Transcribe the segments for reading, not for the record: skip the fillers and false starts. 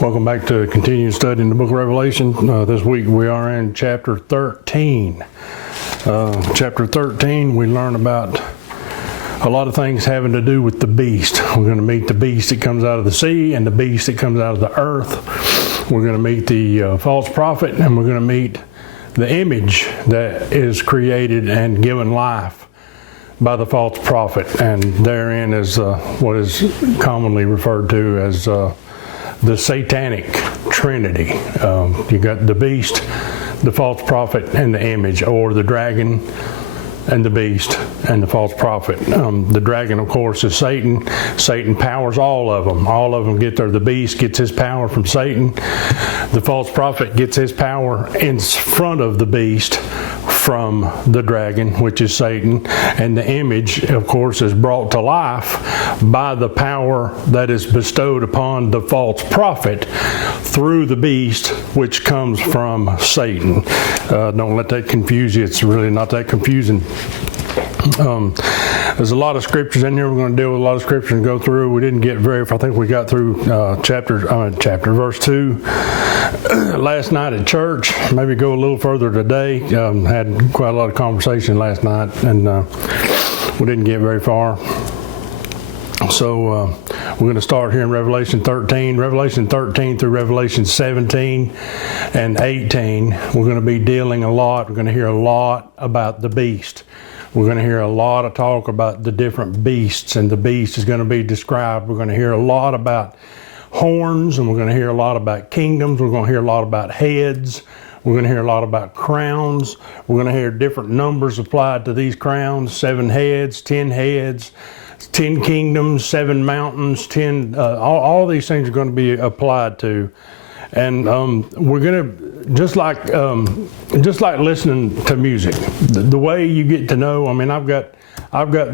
Welcome back to continuing studying the book of Revelation. This week we are in chapter 13. Chapter 13, we learn about a lot of things having to do with the beast. We're going to meet the beast that comes out of the sea and the beast that comes out of the earth. We're going to meet the false prophet, and we're going to meet the image that is created and given life by the false prophet. And therein is what is commonly referred to as the satanic trinity. You got the beast, the false prophet, and the image, or the dragon and the beast and the false prophet. The dragon, of course, is Satan. Satan powers all of them. All of them get there. The beast gets his power from Satan. The false prophet gets his power in front of the beast from the dragon, which is Satan. And the image, of course, is brought to life by the power that is bestowed upon the false prophet through the beast, which comes from Satan. Don't let that confuse you. It's really not that confusing. There's a lot of scriptures in here. We're going to deal with a lot of scriptures and go through. We didn't get very far. I think we got through verse 2 last night at church. Maybe go a little further today. Had quite a lot of conversation last night, and we didn't get very far. So we're going to start here in Revelation 13. Revelation 13 through Revelation 17 and 18. We're going to be dealing a lot. We're going to hear a lot about the beast. We're going to hear a lot of talk about the different beasts, and the beast is going to be described. We're going to hear a lot about horns, and we're going to hear a lot about kingdoms. We're going to hear a lot about heads. We're going to hear a lot about crowns. We're going to hear different numbers applied to these crowns: 7 heads, 10 heads, 10 kingdoms, 7 mountains, 10. All these things are going to be applied to. And we're going to, just like listening to music, the way you get to know. I mean, I've got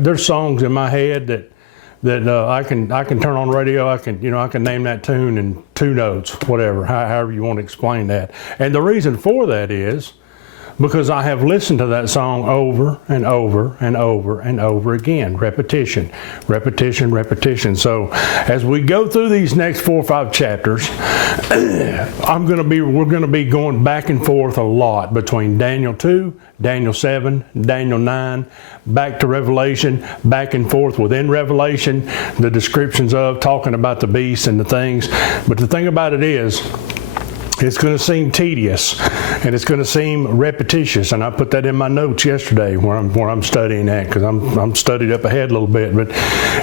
there's songs in my head that I can turn on radio. I can name that tune in 2 notes, whatever, however you want to explain that. And the reason for that is because I have listened to that song over and over and over and over again. Repetition, repetition, repetition. So as we go through these next 4 or 5 chapters, we're going to be going back and forth a lot between Daniel 2, Daniel 7, Daniel 9, back to Revelation, back and forth within Revelation, the descriptions of talking about the beasts and the things. But the thing about it is, it's going to seem tedious, and it's going to seem repetitious. And I put that in my notes yesterday where I'm studying at, because I'm studied up ahead a little bit. But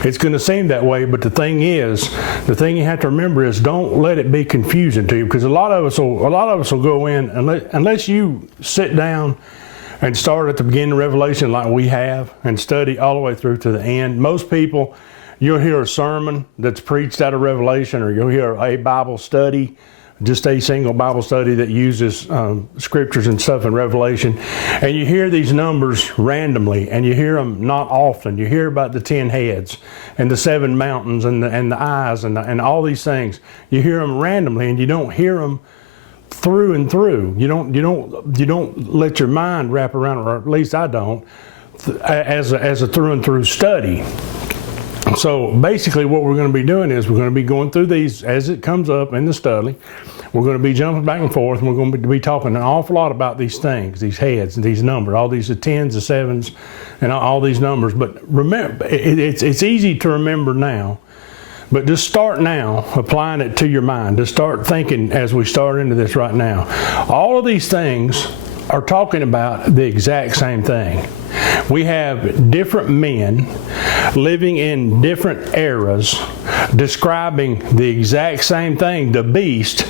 it's going to seem that way. But the thing you have to remember is, don't let it be confusing to you, because a lot of us will go in unless you sit down and start at the beginning of Revelation like we have and study all the way through to the end. Most people, you'll hear a sermon that's preached out of Revelation, or you'll hear a Bible study, just a single Bible study that uses scriptures and stuff in Revelation, and you hear these numbers randomly, and you hear them not often. You hear about the 10 heads and the 7 mountains and the eyes and all these things. You hear them randomly, and you don't hear them through and through. You don't let your mind wrap around, or at least I don't, as a through and through study. So basically what we're going to be doing is we're going to be going through these as it comes up in the study. We're going to be jumping back and forth, and we're going to be talking an awful lot about these things, these heads and these numbers, all these the 10s, the 7s, and all these numbers. But remember, it's easy to remember now, but just start now applying it to your mind. Just start thinking as we start into this right now. All of these things are talking about the exact same thing. We have different men living in different eras describing the exact same thing, the beast,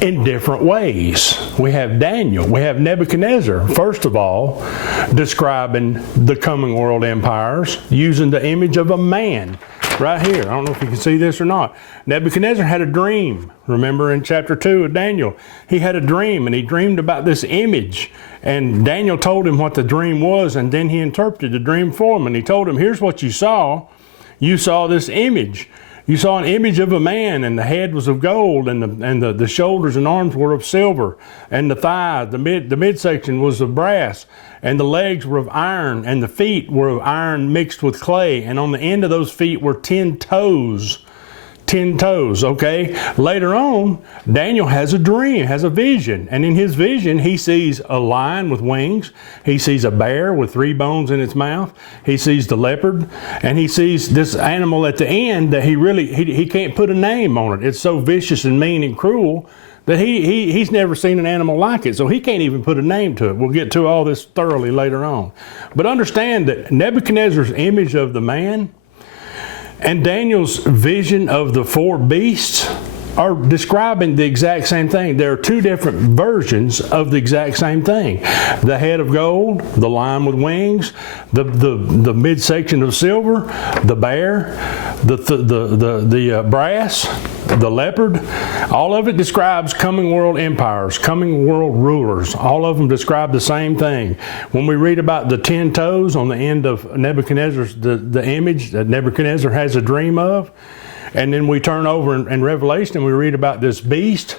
in different ways. We have Daniel, we have Nebuchadnezzar, first of all, describing the coming world empires using the image of a man. Right here, I don't know if you can see this or not. Nebuchadnezzar had a dream. Remember in chapter 2 of Daniel, he had a dream, and he dreamed about this image. And Daniel told him what the dream was, and then he interpreted the dream for him. And he told him, here's what you saw. You saw this image. You saw an image of a man, and the head was of gold, and the shoulders and arms were of silver, and the thigh, the midsection was of brass, and the legs were of iron, and the feet were of iron mixed with clay, and on the end of those feet were 10 toes. 10 toes, okay? Later on, Daniel has a dream, has a vision. And in his vision, he sees a lion with wings. He sees a bear with 3 bones in its mouth. He sees the leopard. And he sees this animal at the end that he can't put a name on it. It's so vicious and mean and cruel that he's never seen an animal like it, so he can't even put a name to it. We'll get to all this thoroughly later on. But understand that Nebuchadnezzar's image of the man and Daniel's vision of the 4 beasts are describing the exact same thing. There are 2 different versions of the exact same thing. The head of gold, the lion with wings, the midsection of silver, the bear, the brass, the leopard. All of it describes coming world empires, coming world rulers. All of them describe the same thing. When we read about the 10 toes on the end of Nebuchadnezzar's, the image that Nebuchadnezzar has a dream of, and then we turn over in Revelation and we read about this beast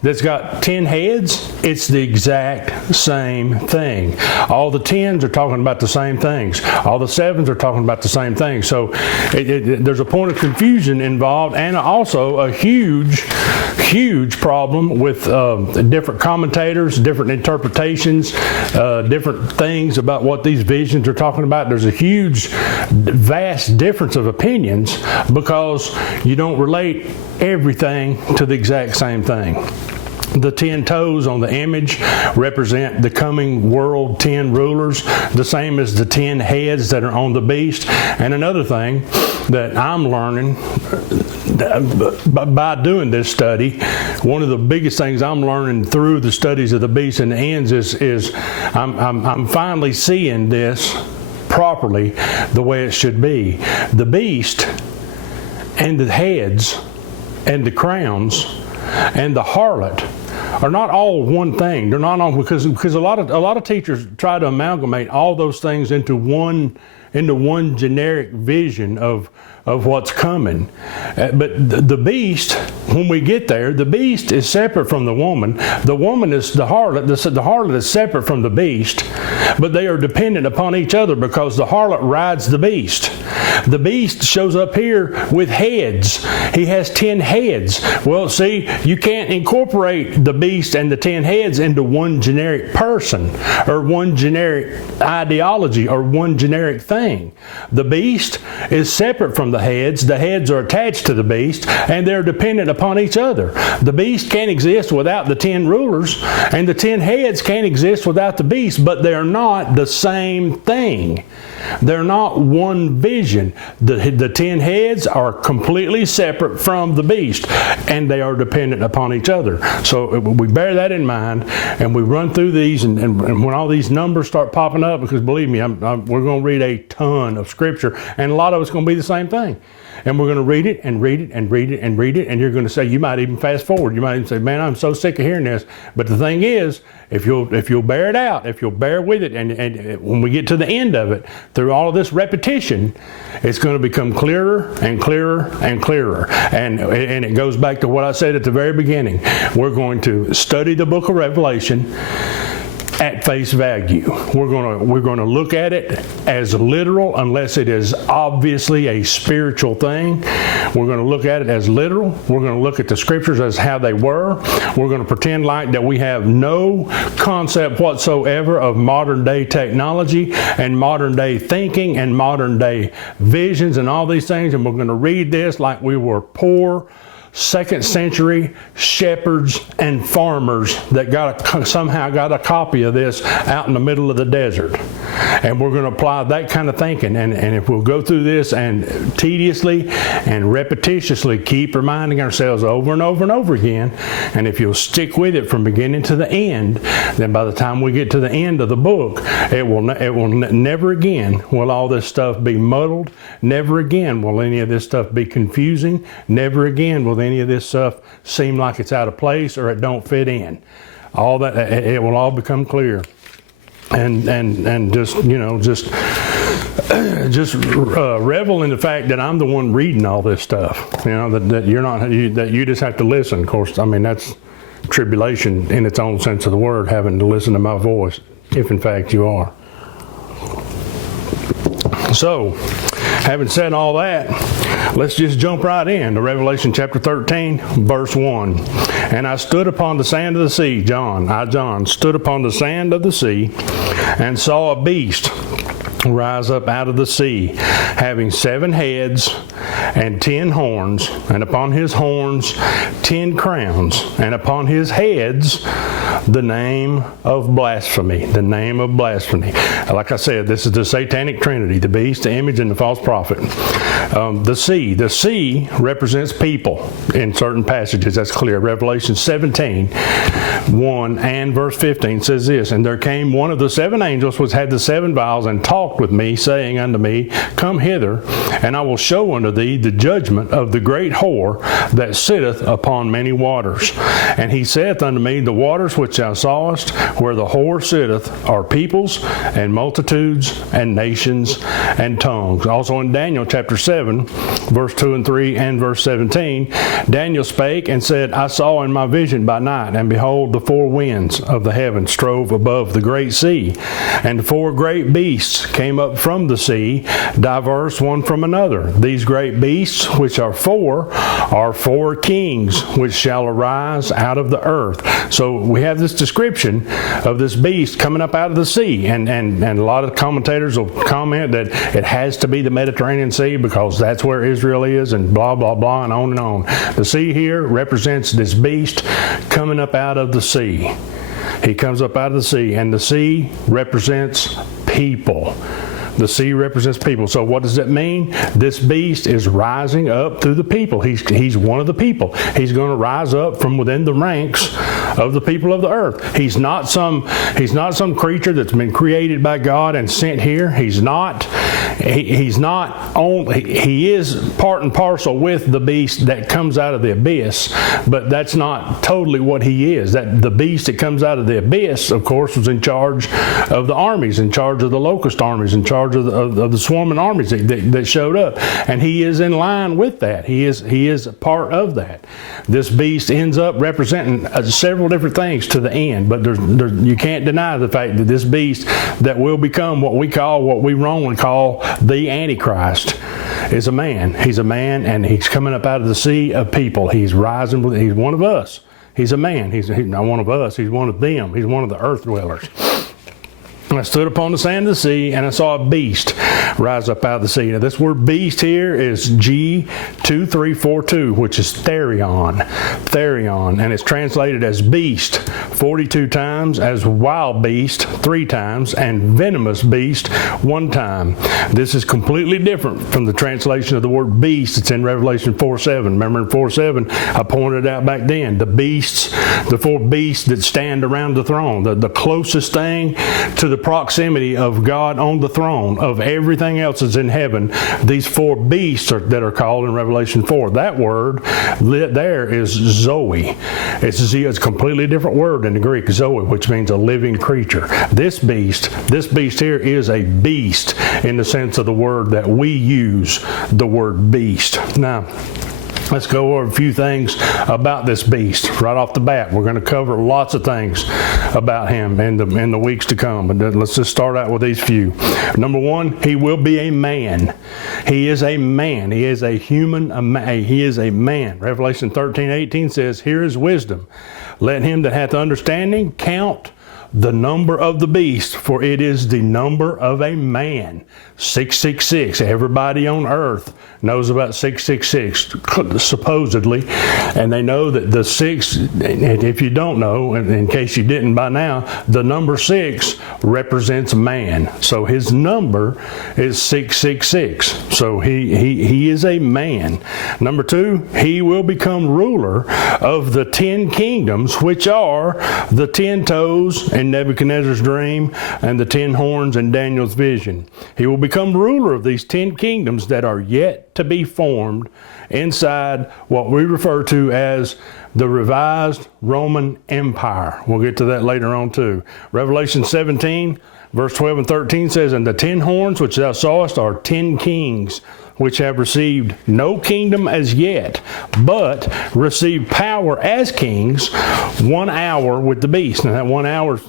that's got 10 heads, it's the exact same thing. All the 10s are talking about the same things. All the 7s are talking about the same thing. So there's a point of confusion involved, and also a huge problem with different commentators, different interpretations, different things about what these visions are talking about. There's a huge, vast difference of opinions because you don't relate everything to the exact same thing. The 10 toes on the image represent the coming world 10 rulers, the same as the 10 heads that are on the beast. And another thing that I'm learning by doing this study, one of the biggest things I'm learning through the studies of the beast and the ends is I'm finally seeing this properly the way it should be. The beast and the heads and the crowns and the harlot are not all one thing. They're not all, because a lot of teachers try to amalgamate all those things into one generic vision of what's coming. But the beast, when we get there, the beast is separate from the woman. The woman is the harlot. The harlot is separate from the beast, but they are dependent upon each other because the harlot rides the beast. The beast shows up here with heads. He has 10 heads. Well, see, you can't incorporate the beast and the 10 heads into one generic person or one generic ideology or one generic thing. The beast is separate from the heads. The heads are attached to the beast and they're dependent upon each other. The beast can't exist without the 10 rulers, and the 10 heads can't exist without the beast, but they're not the same thing. They're not one vision. The 10 heads are completely separate from the beast, and they are dependent upon each other. So we bear that in mind, and we run through these, and when all these numbers start popping up, because believe me, we're going to read a ton of scripture, and a lot of it's going to be the same thing. And we're going to read it and read it and read it and read it, and you're going to say, you might even fast forward. You might even say, man, I'm so sick of hearing this. But the thing is, if you'll bear it out, if you'll bear with it, and when we get to the end of it, through all of this repetition, it's going to become clearer and clearer and clearer. And it goes back to what I said at the very beginning. We're going to study the book of Revelation at face value. We're going to look at it as literal unless it is obviously a spiritual thing. We're going to look at it as literal. We're going to look at the scriptures as how they were. We're going to pretend like that we have no concept whatsoever of modern day technology and modern day thinking and modern day visions and all these things, and we're going to read this like we were poor second century shepherds and farmers that somehow got a copy of this out in the middle of the desert. And we're going to apply that kind of thinking. And if we'll go through this and tediously and repetitiously keep reminding ourselves over and over and over again, and if you'll stick with it from beginning to the end, then by the time we get to the end of the book, it will never again will all this stuff be muddled. Never again will any of this stuff be confusing. Never again will any of this stuff seem like it's out of place or it don't fit in. All that, it will all become clear. And just revel in the fact that I'm the one reading all this stuff. That you're not, that you just have to listen. Of course, I mean, that's tribulation in its own sense of the word, having to listen to my voice, if in fact you are. So, Having said all that, let's just jump right in to Revelation chapter 13, verse 1. And I stood upon the sand of the sea, John, stood upon the sand of the sea, and saw a beast rise up out of the sea, having 7 heads and 10 horns, and upon his horns 10 crowns, and upon his heads the name of blasphemy. The name of blasphemy. Like I said, this is the satanic trinity, the beast, the image, and the false prophet. The sea represents people in certain passages. That's clear. Revelation 17, 1 and verse 15 says this, And there came one of the 7 angels which had the 7 vials, and talked with me, saying unto me, Come hither, and I will show unto thee the judgment of the great whore that sitteth upon many waters. And he saith unto me, The waters which thou sawest, where the whore sitteth, are peoples and multitudes and nations and tongues. Also in Daniel chapter 7, verse 2 and 3 and verse 17, Daniel spake and said, I saw in my vision by night, and behold, the 4 winds of the heaven strove above the great sea, and 4 great beasts came up from the sea, diverse one from another. These great beasts, which are 4 kings, which shall arise out of the earth. So we have this description of this beast coming up out of the sea, and a lot of commentators will comment that it has to be the Mediterranean Sea because that's where Israel is, and blah, blah, blah, and on and on. The sea here represents this beast coming up out of the sea. He comes up out of the sea, and the sea represents people. The sea represents people. So what does that mean? This beast is rising up through the people. He's one of the people. He's going to rise up from within the ranks of the people of the earth. He's not some creature that's been created by God and sent here. He is part and parcel with the beast that comes out of the abyss, but that's not totally what he is. That the beast that comes out of the abyss, of course, was in charge of the armies, in charge of the locust armies, in charge of the swarming armies that showed up, and he is in line with that. He is part of that. This beast ends up representing several different things to the end, but you can't deny the fact that this beast that will become what we wrongly call the Antichrist is a man. He's a man, and he's coming up out of the sea of people. He's rising. He's one of us. He's a man. He's not one of us. He's one of them. He's one of the earth dwellers. I stood upon the sand of the sea, and I saw a beast rise up out of the sea. Now, this word beast here is G2342, which is therion. Therion. And it's translated as beast 42 times, as wild beast 3 times, and venomous beast 1 time. This is completely different from the translation of the word beast that's in Revelation 4:7. Remember in 4:7, I pointed out back then, the 4 beasts that stand around the throne, the closest thing to the proximity of God on the throne, of everything else that's in heaven. These 4 beasts that are called in Revelation 4. That word there is Zoe. It's a completely different word in the Greek, Zoe, which means a living creature. This beast here is a beast in the sense of the word that we use, the word beast. Now, let's go over a few things about this beast right off the bat. We're going to cover lots of things about him in the weeks to come, but let's just start out with these few. Number 1, he will be a man. He is a man. He is a human. He is a man. Revelation 13:18 says, Here is wisdom. Let him that hath understanding count the number of the beast, for it is the number of a man. 666. Everybody on earth knows about 666, supposedly, and they know that the 6, and if you don't know, in case you didn't by now, the number 6 represents man. So his number is 666. So he is a man. Number 2, he will become ruler of the 10 kingdoms, which are the 10 toes in Nebuchadnezzar's dream and the 10 horns in Daniel's vision. He will become ruler of these 10 kingdoms that are yet to be formed inside what we refer to as the revised Roman Empire. We'll get to that later on too. Revelation 17, verse 12 and 13 says, And the 10 horns which thou sawest are 10 kings which have received no kingdom as yet, but receive power as kings 1 hour with the beast. Now that 1 hour is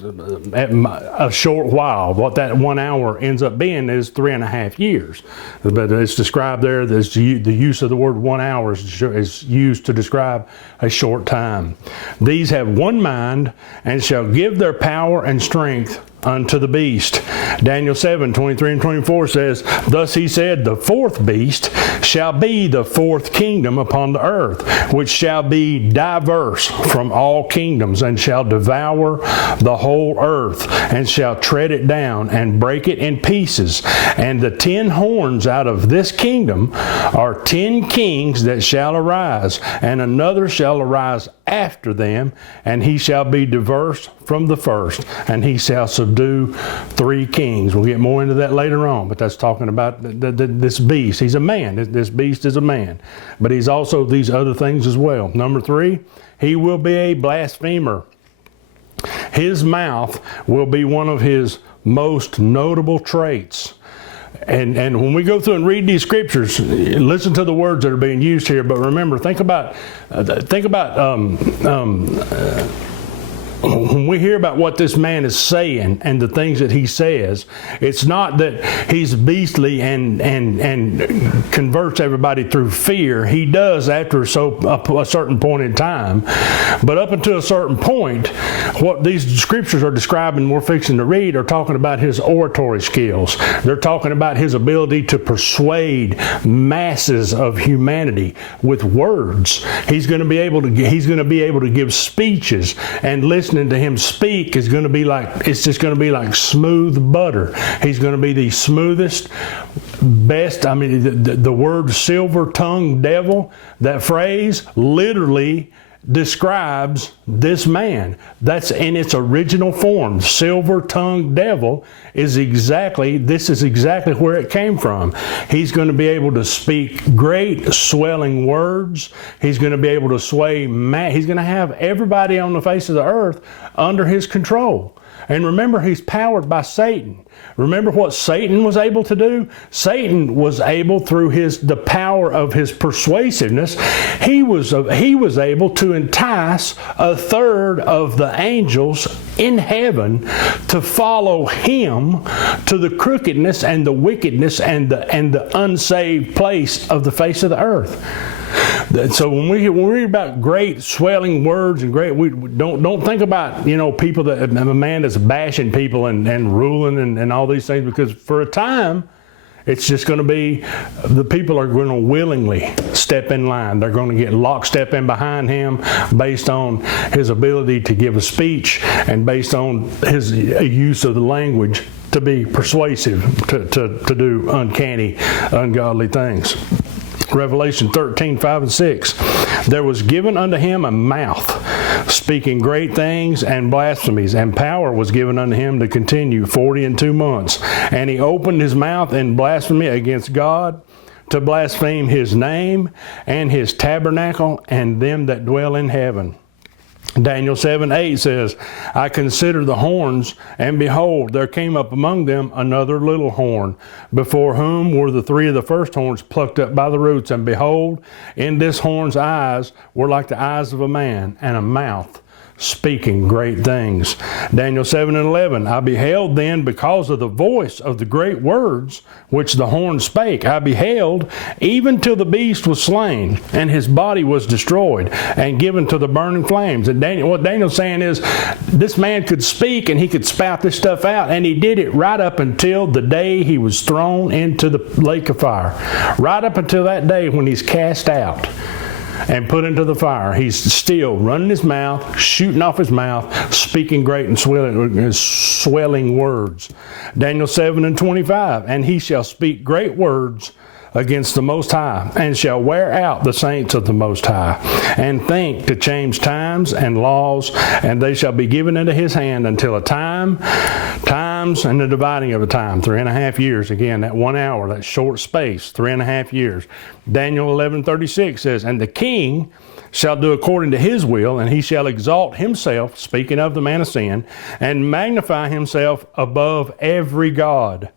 a short while. What that 1 hour ends up being is 3.5 years. But it's described there, the use of the word 1 hour is used to describe a short time. These have one mind and shall give their power and strength unto the beast. Daniel 7:23 and 24 says, Thus he said, the fourth beast shall be the fourth kingdom upon the earth, which shall be diverse from all kingdoms, and shall devour the whole earth, and shall tread it down, and break it in pieces. And the 10 horns out of this kingdom are 10 kings that shall arise, and another shall arise after them, and he shall be diverse from the first, and he shall subdue 3 kings. We'll get more into that later on, but that's talking about this beast. He's a man. This beast is a man, but he's also these other things as well. Number 3, he will be a blasphemer. His mouth will be one of his most notable traits. And when we go through and read these scriptures, listen to the words that are being used here. But remember, think about when we hear about what this man is saying and the things that he says, it's not that he's beastly and converts everybody through fear. He does after a certain point in time. But up until a certain point, what these scriptures are describing, we're fixing to read, are talking about his oratory skills. They're talking about his ability to persuade masses of humanity with words. He's going to be able to give speeches, and listening to him speak is going to be like, it's just going to be like smooth butter. He's going to be the smoothest, best. I mean, the word silver-tongued devil, that phrase literally describes this man. That's in its original form. Silver-tongued devil is exactly where it came from. He's going to be able to speak great swelling words. He's going to be able to sway he's going to have everybody on the face of the earth under his control. And remember, he's powered by Satan. Remember what Satan was able to do? Satan was able, through the power of his persuasiveness, he was able to entice a third of the angels in heaven to follow him to the crookedness and the wickedness and the unsaved place of the face of the earth. So when we read about great swelling words and we don't think about, people a man that's bashing people and ruling and all these things, because for a time it's just going to be, the people are going to willingly step in line. They're going to get lockstep in behind him based on his ability to give a speech and based on his use of the language to be persuasive, to do uncanny, ungodly things. Revelation 13:5 and 6. There was given unto him a mouth, speaking great things and blasphemies, and power was given unto him to continue 42 months. And he opened his mouth in blasphemy against God, to blaspheme his name and his tabernacle and them that dwell in heaven. Daniel 7:8 says, I considered the horns, and behold, there came up among them another little horn, before whom were the 3 of the first horns plucked up by the roots. And behold, in this horn's eyes were like the eyes of a man, and a mouth speaking great things. Daniel 7:11, I beheld then, because of the voice of the great words which the horn spake, I beheld even till the beast was slain, and his body was destroyed, and given to the burning flames. And what Daniel's saying is, this man could speak and he could spout this stuff out, and he did it right up until the day he was thrown into the lake of fire. Right up until that day when he's cast out and put into the fire, he's still running his mouth, shooting off his mouth, speaking great and swelling words. Daniel 7:25, and he shall speak great words against the Most High, and shall wear out the saints of the Most High, and think to change times and laws, and they shall be given into his hand until times, and the dividing of a time, 3.5 years. Again, that 1 hour, that short space, 3.5 years. Daniel 11:36 says, and the king shall do according to his will, and he shall exalt himself, speaking of the man of sin, and magnify himself above every god,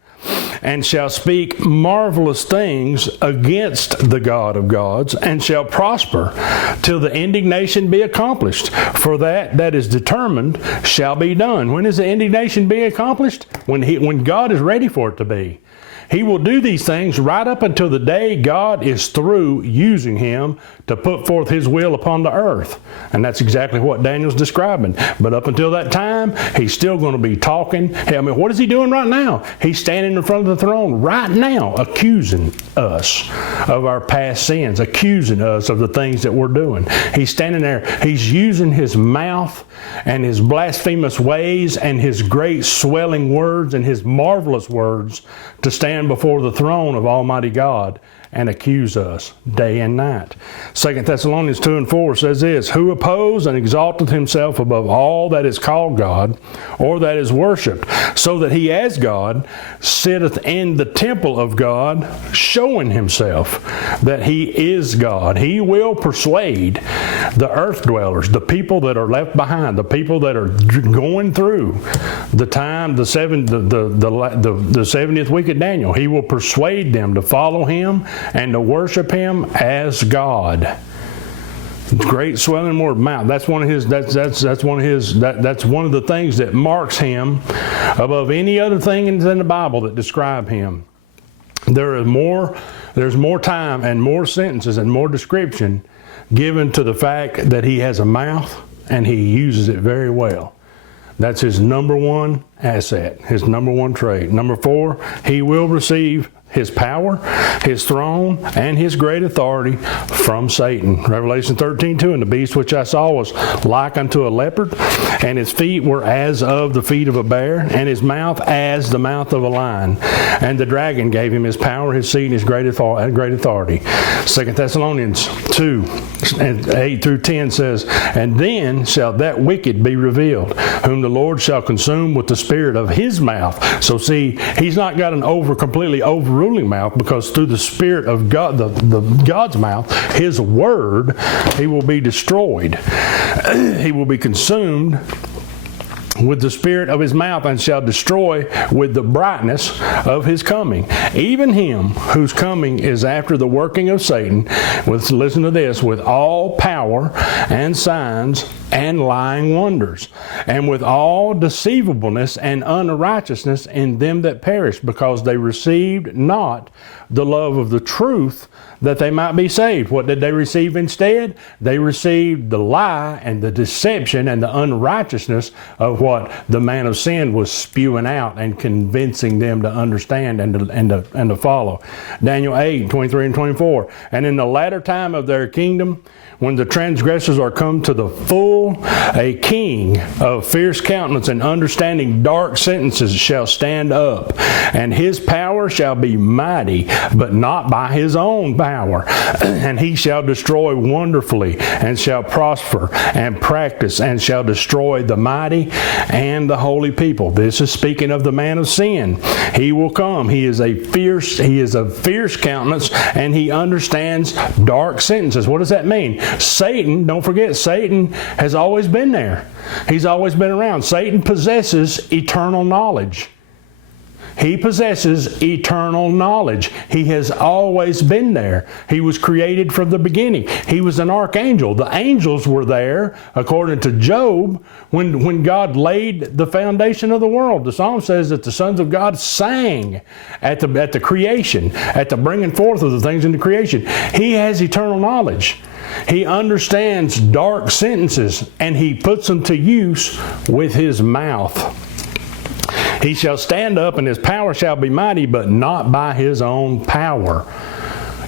and shall speak marvelous things against the God of gods, and shall prosper till the indignation be accomplished. For that is determined shall be done. When is the indignation be accomplished? When God is ready for it to be. He will do these things right up until the day God is through using him to put forth his will upon the earth. And that's exactly what Daniel's describing. But up until that time, he's still going to be talking. I mean, what is he doing right now? He's standing in front of the throne right now, accusing us of our past sins, accusing us of the things that we're doing. He's standing there. He's using his mouth and his blasphemous ways and his great swelling words and his marvelous words to stand before the throne of Almighty God and accuse us day and night. 2 Thessalonians 2:4 says this, who opposed and exalted himself above all that is called God or that is worshipped, so that he as God sitteth in the temple of God, showing himself that he is God. He will persuade the earth dwellers, the people that are left behind, the people that are going through the time, the 70th week of Daniel. He will persuade them to follow him and to worship him as God. Great swelling word mouth. That's one of his. That's one of his. That's one of the things that marks him above any other thing in the Bible that describe him. There's more time and more sentences and more description given to the fact that he has a mouth and he uses it very well. That's his number one asset, his number one trait. Number 4, he will receive his power, his throne, and his great authority from Satan. Revelation 13:2, and the beast which I saw was like unto a leopard, and his feet were as of the feet of a bear, and his mouth as the mouth of a lion. And the dragon gave him his power, his seat, and his great authority. 2 Thessalonians 2:8-10 says, and then shall that wicked be revealed, whom the Lord shall consume with the spirit of his mouth. So see, he's not got an completely overruling mouth, because through the spirit of God, the God's mouth, his word, he will be destroyed. He will be consumed with the spirit of his mouth, and shall destroy with the brightness of his coming. Even him whose coming is after the working of Satan, listen to this, with all power and signs and lying wonders, and with all deceivableness and unrighteousness in them that perish, because they received not the love of the truth, that they might be saved. What did they receive instead? They received the lie and the deception and the unrighteousness of what the man of sin was spewing out and convincing them to understand and to follow. Daniel 8:23-24. And in the latter time of their kingdom, when the transgressors are come to the full, a king of fierce countenance and understanding dark sentences shall stand up, and his power shall be mighty, but not by his own power. And he shall destroy wonderfully, and shall prosper and practice, and shall destroy the mighty and the holy people. This is speaking of the man of sin. He will come. He is of fierce countenance, and he understands dark sentences. What does that mean? Satan, don't forget, Satan has always been there. He's always been around. Satan possesses eternal knowledge. He possesses eternal knowledge. He has always been there. He was created from the beginning. He was an archangel. The angels were there, according to Job, when God laid the foundation of the world. The Psalm says that the sons of God sang at the creation, at the bringing forth of the things into creation. He has eternal knowledge. He understands dark sentences, and he puts them to use with his mouth. He shall stand up, and his power shall be mighty, but not by his own power.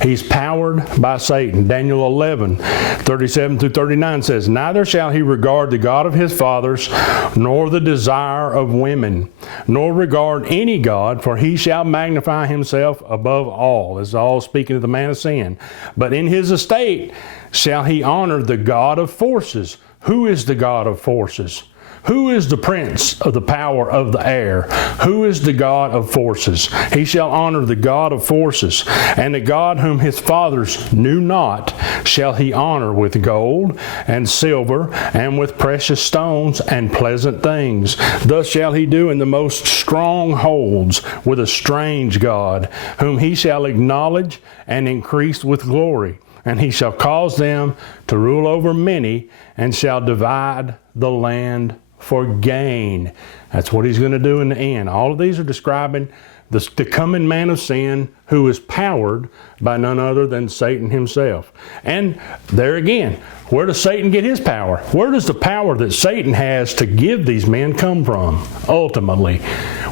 He's powered by Satan. Daniel 11:37-39 says, neither shall he regard the God of his fathers, nor the desire of women, nor regard any God, for he shall magnify himself above all. This is all speaking of the man of sin. But in his estate shall he honor the God of forces. Who is the God of forces? Who is the prince of the power of the air? Who is the God of forces? He shall honor the God of forces, and the God whom his fathers knew not shall he honor with gold and silver and with precious stones and pleasant things. Thus shall he do in the most strongholds with a strange God, whom he shall acknowledge and increase with glory. And he shall cause them to rule over many, and shall divide the land for gain. That's what he's going to do in the end. All of these are describing the coming man of sin, who is powered by none other than Satan himself. And there again, where does Satan get his power? Where does the power that Satan has to give these men come from, ultimately?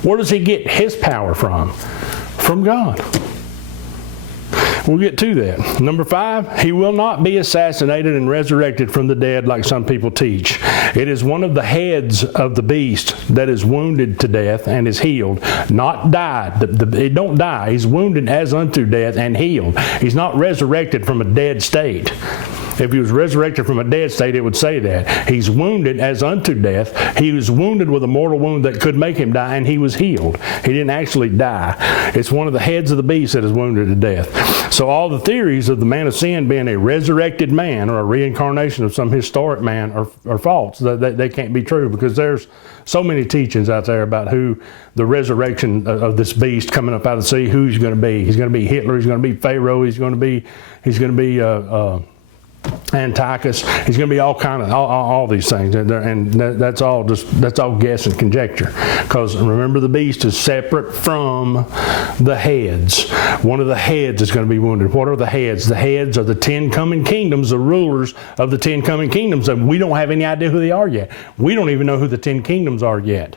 Where does he get his power from? From God. We'll get to that. Number 5, he will not be assassinated and resurrected from the dead like some people teach. It is one of the heads of the beast that is wounded to death and is healed, not died. It don't die. He's wounded as unto death and healed. He's not resurrected from a dead state. If he was resurrected from a dead state, it would say that. He's wounded as unto death. He was wounded with a mortal wound that could make him die, and he was healed. He didn't actually die. It's one of the heads of the beast that is wounded to death. So all the theories of the man of sin being a resurrected man or a reincarnation of some historic man are false. They can't be true, because there's so many teachings out there about who the resurrection of this beast coming up out of the sea, who he's going to be. He's going to be Hitler. He's going to be Pharaoh. He's going to be Antiochus. He's going to be all these things, and that's all guess and conjecture. Because remember, the beast is separate from the heads. One of the heads is going to be wounded. What are the heads? The heads are the 10 coming kingdoms, the rulers of the 10 coming kingdoms, and we don't have any idea who they are yet. We don't even know who the 10 kingdoms are yet.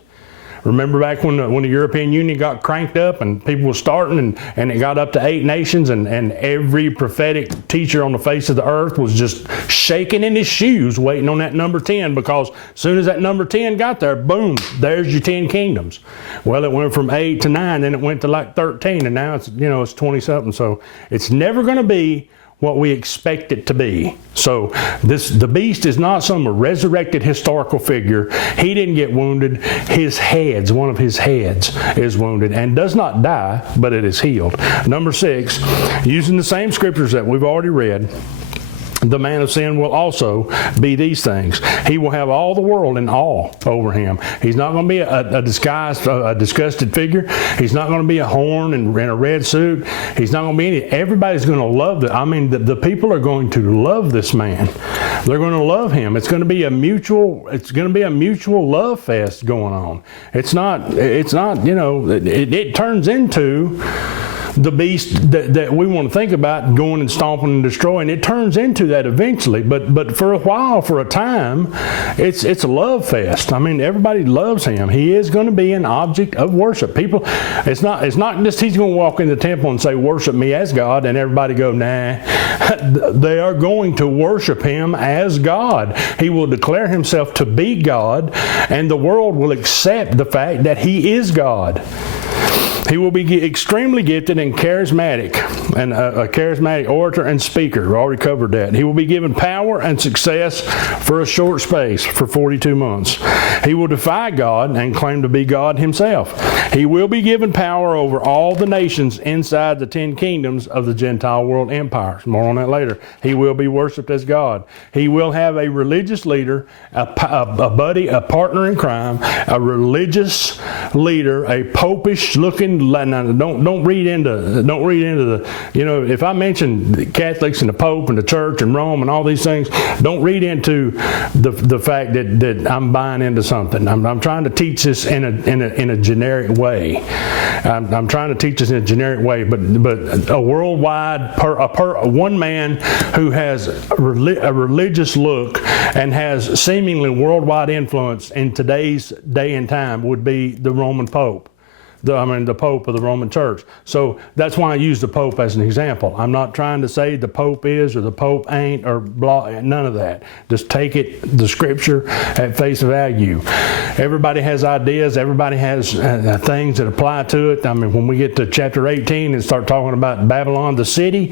Remember back when the European Union got cranked up and people were starting and it got up to 8 nations, and every prophetic teacher on the face of the earth was just shaking in his shoes waiting on that number 10, because as soon as that number 10 got there, boom, there's your 10 kingdoms. Well, it went from 8 to 9, then it went to like 13, and now it's 20-something. So it's never going to be what we expect it to be. So the beast is not some resurrected historical figure. He didn't get wounded. One of his heads is wounded and does not die, but it is healed. Number 6, using the same scriptures that we've already read, the man of sin will also be these things. He will have all the world in awe over him. He's not going to be a disgusted figure. He's not going to be a horn and in a red suit. He's not going to be any. Everybody's going to love it. I mean, the people are going to love this man. They're going to love him. It's going to be a mutual love fest going on. It turns into the beast that we want to think about going and stomping and destroying. It turns into that eventually, but for a while, for a time, it's a love fest. I mean, everybody loves him. He is going to be an object of worship. People, it's not just he's going to walk in the temple and say, "Worship me as God," and everybody go, "Nah." They are going to worship him as God. He will declare himself to be God, and the world will accept the fact that he is God. He will be extremely gifted and charismatic, and a charismatic orator and speaker. We already covered that. He will be given power and success for a short space, for 42 months. He will defy God and claim to be God himself. He will be given power over all the nations inside the 10 kingdoms of the Gentile world empires. More on that later. He will be worshipped as God. He will have a religious leader, a buddy, a partner in crime, a religious leader, a popish looking. Now, don't read into the, if I mention the Catholics and the Pope and the Church and Rome and all these things, don't read into the fact that I'm buying into something. I'm trying to teach this in a generic way. I'm trying to teach this in a generic way, but a worldwide one man who has a religious look and has seemingly worldwide influence in today's day and time would be the Roman Pope. the Pope of the Roman Church. So that's why I use the Pope as an example. I'm not trying to say the Pope is or the Pope ain't or blah, none of that. Just take it, the Scripture, at face value. Everybody has ideas. Everybody has things that apply to it. I mean, when we get to chapter 18 and start talking about Babylon, the city,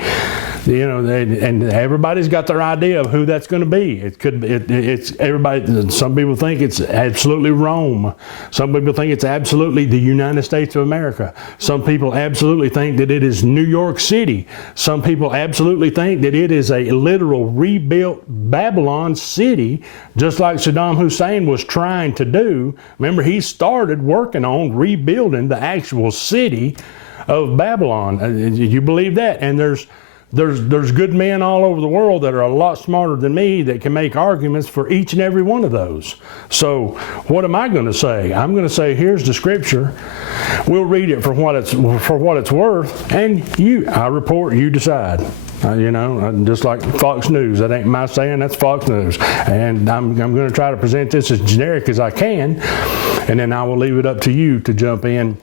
and everybody's got their idea of who that's going to be. It's everybody. Some people think it's absolutely Rome. Some people think it's absolutely the United States of America. Some people absolutely think that it is New York City. Some people absolutely think that it is a literal rebuilt Babylon city, just like Saddam Hussein was trying to do. Remember, he started working on rebuilding the actual city of Babylon. You believe that? And there's good men all over the world that are a lot smarter than me that can make arguments for each and every one of those. So what am I going to say? I'm going to say, here's the Scripture. We'll read it for what it's worth, and I report, you decide. Just like Fox News. That ain't my saying, that's Fox News. And I'm going to try to present this as generic as I can, and then I will leave it up to you to jump in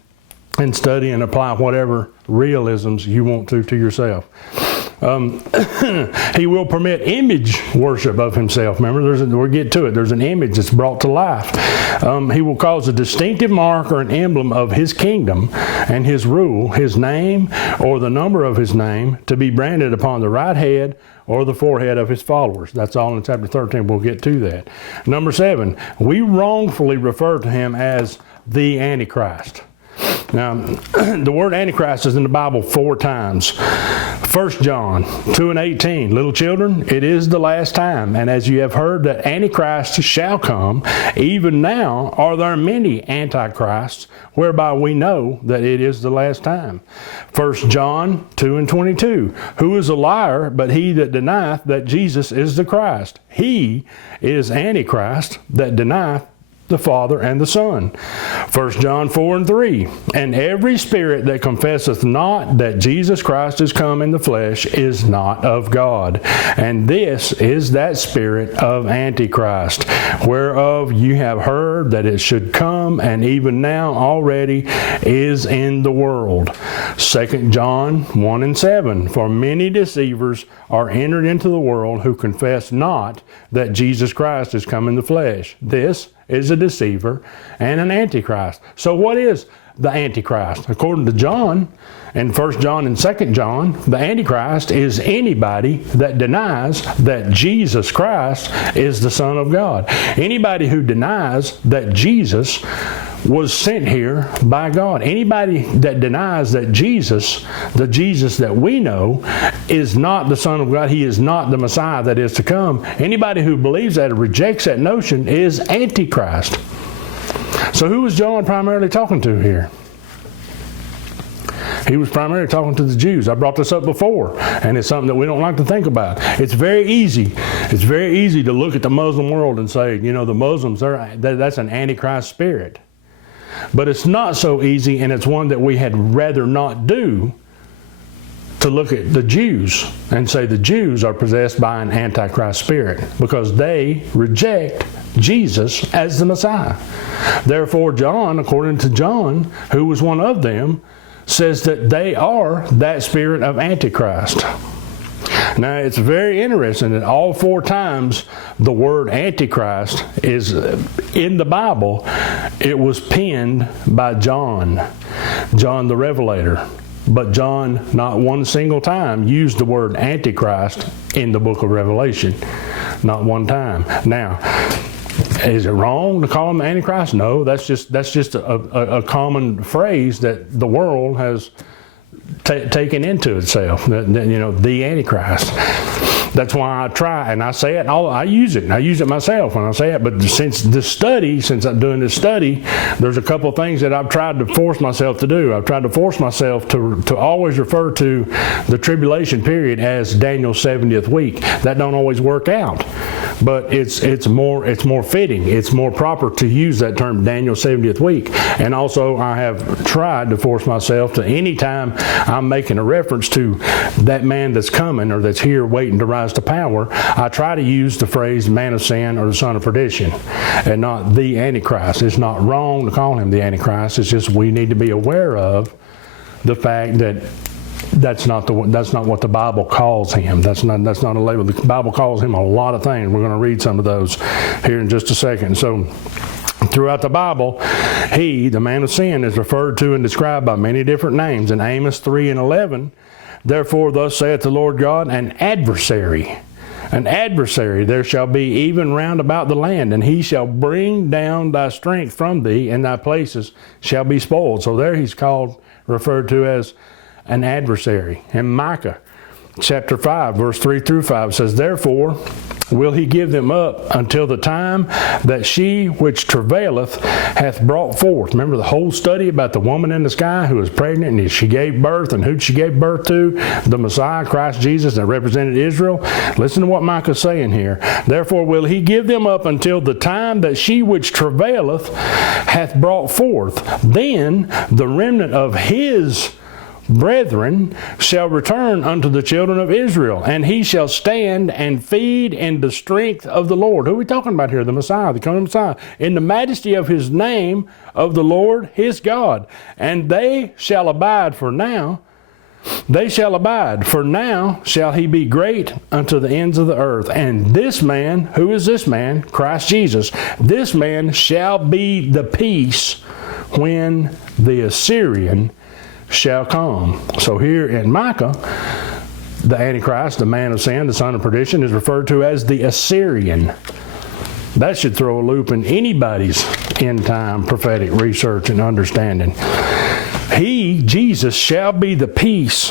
and study and apply whatever realisms you want to yourself. He will permit image worship of himself. Remember, we'll get to it. There's an image that's brought to life. He will cause a distinctive mark or an emblem of his kingdom and his rule, his name or the number of his name, to be branded upon the right head or the forehead of his followers. That's all in chapter 13. We'll get to that. Number 7, we wrongfully refer to him as the Antichrist. Now, the word Antichrist is in the Bible 4 times. 1 John 2:18, little children, it is the last time, and as you have heard that Antichrist shall come, even now are there many Antichrists, whereby we know that it is the last time. 1 John 2:22, who is a liar but he that denieth that Jesus is the Christ? He is Antichrist that denieth the Father and the Son. 1 John 4:3, and every spirit that confesseth not that Jesus Christ is come in the flesh is not of God. And this is that spirit of Antichrist, whereof you have heard that it should come, and even now already is in the world. 2 John 1:7, for many deceivers are entered into the world who confess not that Jesus Christ is come in the flesh. This is a deceiver and an antichrist. So what is the Antichrist? According to John, in 1 John and 2 John, the Antichrist is anybody that denies that Jesus Christ is the Son of God. Anybody who denies that Jesus was sent here by God. Anybody that denies that Jesus, the Jesus that we know, is not the Son of God, he is not the Messiah that is to come. Anybody who believes that or rejects that notion is Antichrist. So who was John primarily talking to here? He was primarily talking to the Jews. I brought this up before, and it's something that we don't like to think about. It's very easy. It's very easy to look at the Muslim world and say, the Muslims, that's an Antichrist spirit. But it's not so easy, and it's one that we had rather not do, to look at the Jews and say the Jews are possessed by an Antichrist spirit because they reject Jesus as the Messiah. Therefore, John, according to John, who was one of them, says that they are that spirit of Antichrist. Now, it's very interesting that all 4 times the word Antichrist is in the Bible, it was penned by John the Revelator. But John, not one single time, used the word Antichrist in the book of Revelation. Not one time. Now, is it wrong to call him Antichrist? No, that's just a common phrase that the world has taken into itself. The Antichrist. That's why I try, and I say it, I use it. I use it myself when I say it, but since I'm doing this study, there's a couple of things that I've tried to force myself to do. I've tried to force myself to always refer to the tribulation period as Daniel's 70th week. That don't always work out, but it's more fitting. It's more proper to use that term, Daniel's 70th week. And also, I have tried to force myself to, anytime I'm making a reference to that man that's coming or that's here waiting to rise to power, I try to use the phrase man of sin or the son of perdition and not the Antichrist. It's not wrong to call him the Antichrist. It's just we need to be aware of the fact that that's not what the Bible calls him. That's not a label. The Bible calls him a lot of things. We're going to read some of those here in just a second. So throughout the Bible, he, the man of sin, is referred to and described by many different names. In Amos 3:11, therefore thus saith the Lord God, an adversary there shall be even round about the land, and he shall bring down thy strength from thee, and thy places shall be spoiled. So there he's referred to as an adversary. And Micah chapter 5 verse 3 through 5 says, therefore will he give them up until the time that she which travaileth hath brought forth. Remember the whole study about the woman in the sky who was pregnant and she gave birth, and who she gave birth to? The Messiah, Christ Jesus, that represented Israel. Listen to what Micah's saying here. Therefore will he give them up until the time that she which travaileth hath brought forth. Then the remnant of his brethren shall return unto the children of Israel, and he shall stand and feed in the strength of the Lord. Who are we talking about here? The Messiah, the coming Messiah. In the majesty of his name of the Lord his God. And they shall abide for now. They shall abide, for now shall he be great unto the ends of the earth. And this man, who is this man? Christ Jesus. This man shall be the peace when the Assyrian shall come. So here in Micah, the Antichrist, the man of sin, the son of perdition, is referred to as the Assyrian. That should throw a loop in anybody's end time prophetic research and understanding. He, Jesus, shall be the peace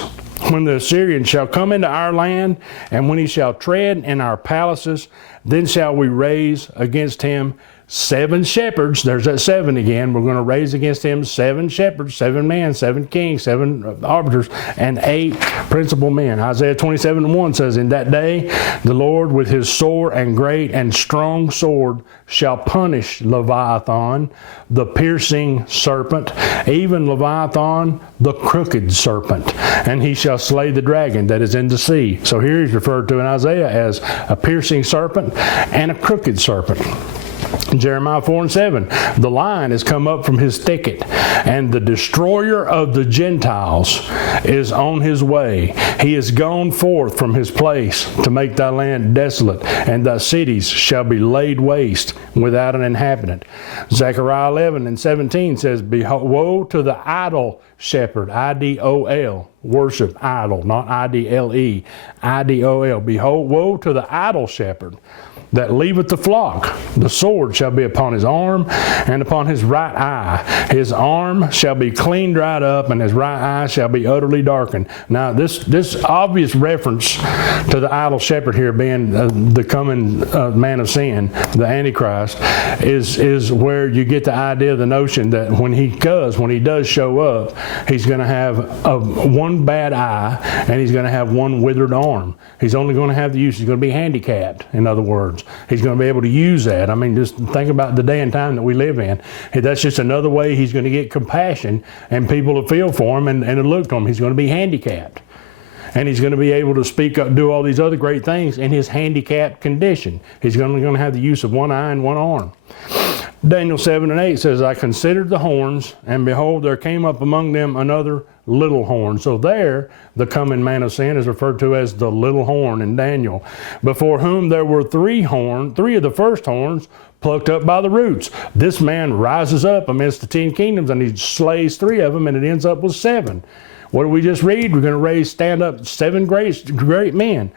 when the Assyrian shall come into our land, and when he shall tread in our palaces, then shall we raise against him 7 shepherds. There's that 7 again. We're going to raise against him 7 shepherds, 7 men, 7 kings, 7 arbiters, and 8 principal men. Isaiah 27:1 says, in that day the Lord with his sore and great and strong sword shall punish Leviathan, the piercing serpent, even Leviathan, the crooked serpent, and he shall slay the dragon that is in the sea. So here he's referred to in Isaiah as a piercing serpent and a crooked serpent. Jeremiah 4:7, the lion has come up from his thicket, and the destroyer of the Gentiles is on his way. He is gone forth from his place to make thy land desolate, and thy cities shall be laid waste without an inhabitant. Zechariah 11:17 says, behold, woe to the idol shepherd, I-D-O-L, worship idol, not I-D-L-E, I-D-O-L. Behold, woe to the idol shepherd that leaveth the flock. The sword shall be upon his arm and upon his right eye. His arm shall be clean dried up, and his right eye shall be utterly darkened. Now this obvious reference to the idol shepherd here being the coming man of sin, the Antichrist, is where you get the idea, the notion that when he does show up, he's going to have one bad eye, and he's going to have one withered arm. He's only going to have the use. He's going to be handicapped, in other words. He's going to be able to use that. I mean, just think about the day and time that we live in. That's just another way he's going to get compassion and people to feel for him and to look to him. He's going to be handicapped. And he's going to be able to speak up, do all these other great things in his handicapped condition. He's only going to have the use of one eye and one arm. Daniel 7:8 says, I considered the horns, and behold, there came up among them another little horn. So there, the coming man of sin is referred to as the little horn in Daniel, before whom there were 3 of the first horns plucked up by the roots. This man rises up amidst the 10 kingdoms, and he slays 3 of them, and it ends up with 7. What did we just read? We're going to stand up 7 great men,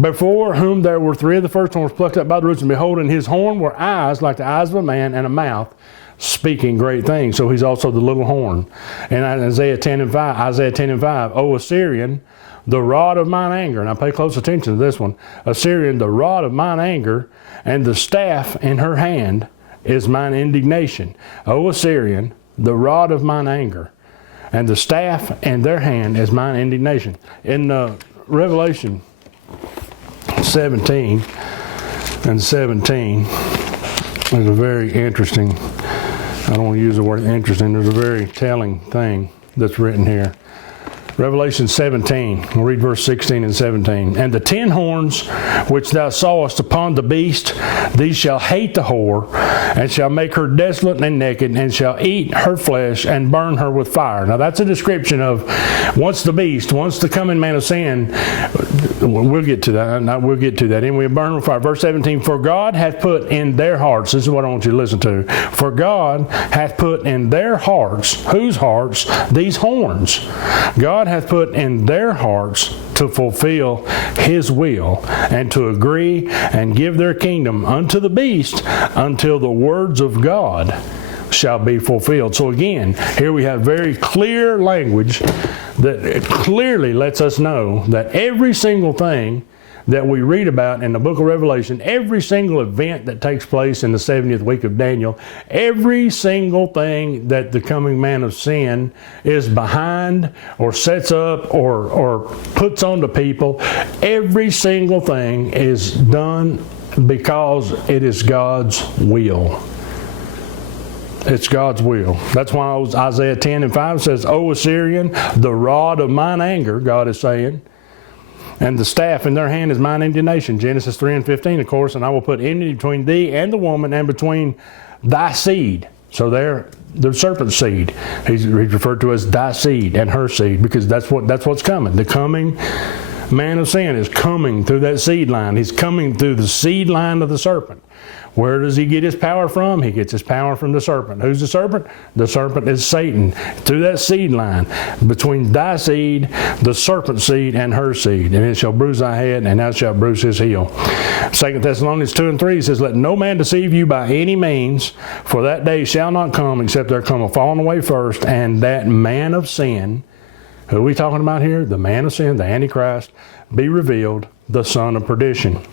before whom there were 3 of the first horns plucked up by the roots, and behold, in his horn were eyes like the eyes of a man, and a mouth speaking great things. So he's also the little horn. And Isaiah 10:5, O Assyrian, the rod of mine anger. And I pay close attention to this one. Assyrian, the rod of mine anger, and the staff in her hand is mine indignation. O Assyrian, the rod of mine anger, and the staff in their hand is mine indignation. In Revelation 17:17, there's a very interesting, I don't want to use the word interesting, there's a very telling thing that's written here. Revelation 17, we'll read verse 16 and 17. And the 10 horns which thou sawest upon the beast, these shall hate the whore, and shall make her desolate and naked, and shall eat her flesh, and burn her with fire. Now that's a description of once the coming man of sin, we'll get to that. We'll get to that. And we burn with fire. Verse 17, for God hath put in their hearts, this is what I want you to listen to. For God hath put in their hearts, whose hearts? These horns. God hath put in their hearts to fulfill his will, and to agree and give their kingdom unto the beast until the words of God shall be fulfilled. So again, here we have very clear language that clearly lets us know that every single thing that we read about in the book of Revelation, every single event that takes place in the 70th week of Daniel, every single thing that the coming man of sin is behind or sets up or puts on the people, every single thing is done because it is God's will. It's God's will. That's why Isaiah 10 and 5 says, O Assyrian, the rod of mine anger, God is saying, and the staff in their hand is mine indignation. Genesis 3 and 15, of course, and I will put enmity between thee and the woman, and between thy seed. So there, the serpent's seed. He's referred to as thy seed and her seed, because that's what's coming. The coming man of sin is coming through that seed line. He's coming through the seed line of the serpent. Where does he get his power from? He gets his power from the serpent. Who's the serpent? The serpent is Satan. Through that seed line, between thy seed, the serpent's seed, and her seed. And it shall bruise thy head, and thou shalt bruise his heel. 2 Thessalonians 2 and 3 says, let no man deceive you by any means, for that day shall not come, except there come a falling away first, and that man of sin, who are we talking about here? The man of sin, the Antichrist, be revealed, the son of perdition.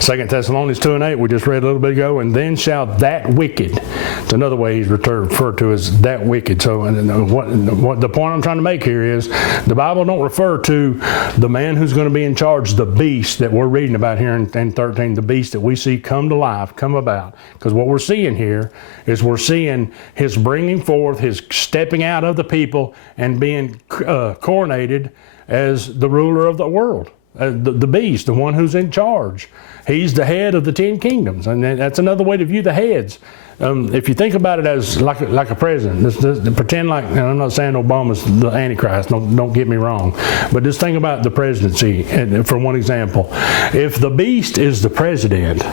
2 Thessalonians 2 and 8, we just read a little bit ago, and then shall that wicked, it's another way he's referred to as that wicked. So what the point I'm trying to make here is, the Bible don't refer to the man who's going to be in charge, the beast that we're reading about here in 13, the beast that we see come to life, come about. Because what we're seeing here is we're seeing his bringing forth, his stepping out of the people, and being coronated as the ruler of the world. The beast, the one who's in charge. He's the head of the 10 kingdoms, and that's another way to view the heads. If you think about it as like a president, just pretend like, and I'm not saying Obama's the Antichrist, don't get me wrong, but just think about the presidency. And for one example, if the beast is the president,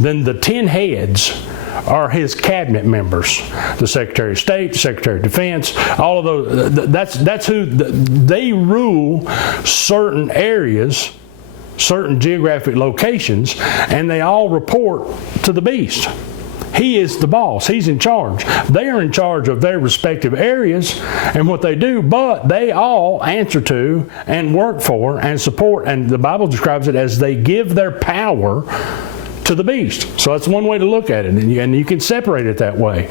then the 10 heads are his cabinet members, the Secretary of State, the Secretary of Defense, all of those. That's who they rule certain areas, certain geographic locations, and they all report to the beast. He is the boss. He's in charge. They are in charge of their respective areas and what they do, but they all answer to and work for and support, and the Bible describes it as they give their power to the beast. So that's one way to look at it, and you can separate it that way.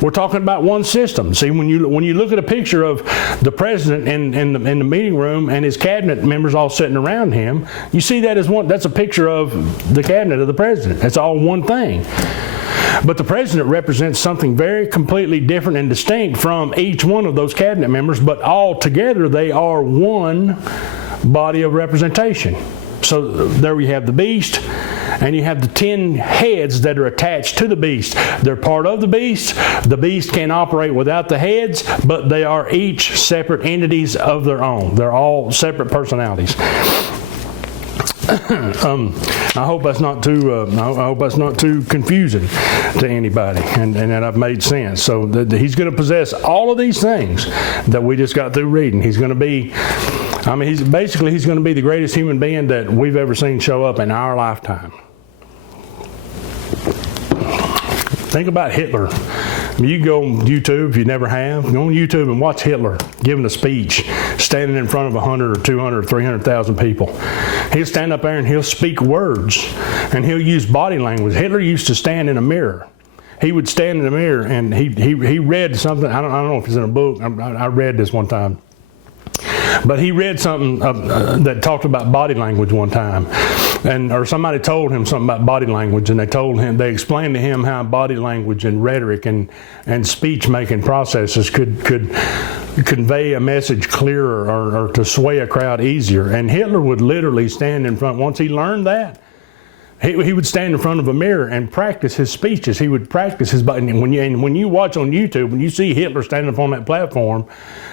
We're talking about one system. See, when you look at a picture of the president in the meeting room and his cabinet members all sitting around him, you see that as one. That's a picture of the cabinet of the president. It's all one thing. But the president represents something very completely different and distinct from each one of those cabinet members, but all together they are one body of representation. So there we have the beast, and you have the 10 heads that are attached to the beast. They're part of the beast. The beast can operate without the heads, but they are each separate entities of their own. They're all separate personalities. I hope that's not too. I hope that's not too confusing to anybody, and that I've made sense. So he's going to possess all of these things that we just got through reading. He's going to be. I mean, he's going to be the greatest human being that we've ever seen show up in our lifetime. Think about Hitler. You go on YouTube, if you never have, go on YouTube and watch Hitler giving a speech, standing in front of 100 or 200 or 300,000 people. He'll stand up there and he'll speak words, and he'll use body language. Hitler used to stand in a mirror. He would stand in a mirror, and he read something. I don't know if it's in a book. I read this one time. But he read something that talked about body language one time, or somebody told him something about body language, and they explained to him how body language and rhetoric and speech making processes could convey a message clearer or to sway a crowd easier. And Hitler would literally stand in front. Once he learned that, he would stand in front of a mirror and practice his speeches. He would practice his body. And when you watch on YouTube, when you see Hitler standing up on that platform,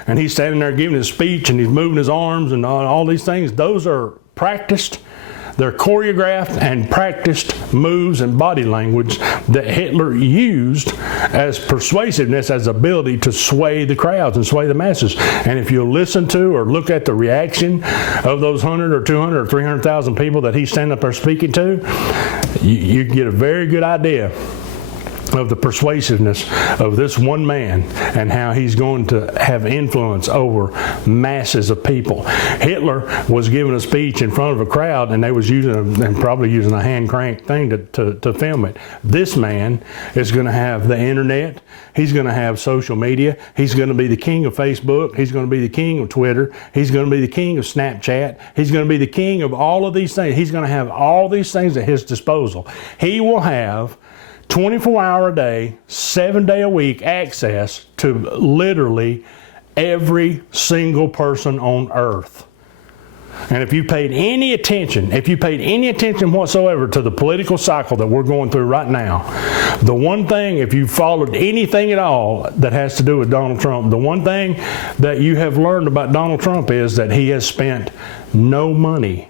and he's standing there giving his speech, and he's moving his arms and all these things, those are practiced. They're choreographed and practiced moves and body language that Hitler used as persuasiveness, as ability to sway the crowds and sway the masses. And if you listen to or look at the reaction of those 100 or 200 or 300,000 people that he's standing up there speaking to, you get a very good idea of the persuasiveness of this one man and how he's going to have influence over masses of people. Hitler was giving a speech in front of a crowd, and they was probably using a hand crank thing to film it. This man is going to have the internet. He's going to have social media. He's going to be the king of Facebook. He's going to be the king of Twitter. He's going to be the king of Snapchat. He's going to be the king of all of these things. He's going to have all these things at his disposal. He will have 24-hour a day, 7-day a week access to literally every single person on earth. And if you paid any attention whatsoever to the political cycle that we're going through right now, the one thing, if you followed anything at all that has to do with Donald Trump, the one thing that you have learned about Donald Trump is that he has spent no money.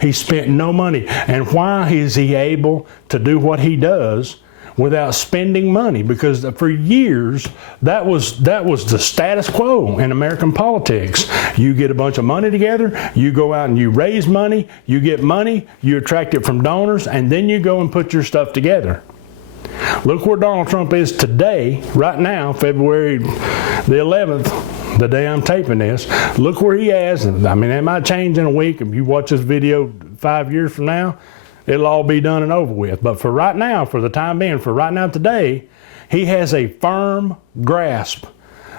He spent no money. And why is he able to do what he does without spending money? Because for years, that was the status quo in American politics. You get a bunch of money together, you go out and you raise money, you get money, you attract it from donors, and then you go and put your stuff together. Look where Donald Trump is today, right now, February the 11th. The day I'm taping this, look where he is. I mean, it might change in a week. If you watch this video 5 years from now, it'll all be done and over with. But for right now, for the time being, for right now today, he has a firm grasp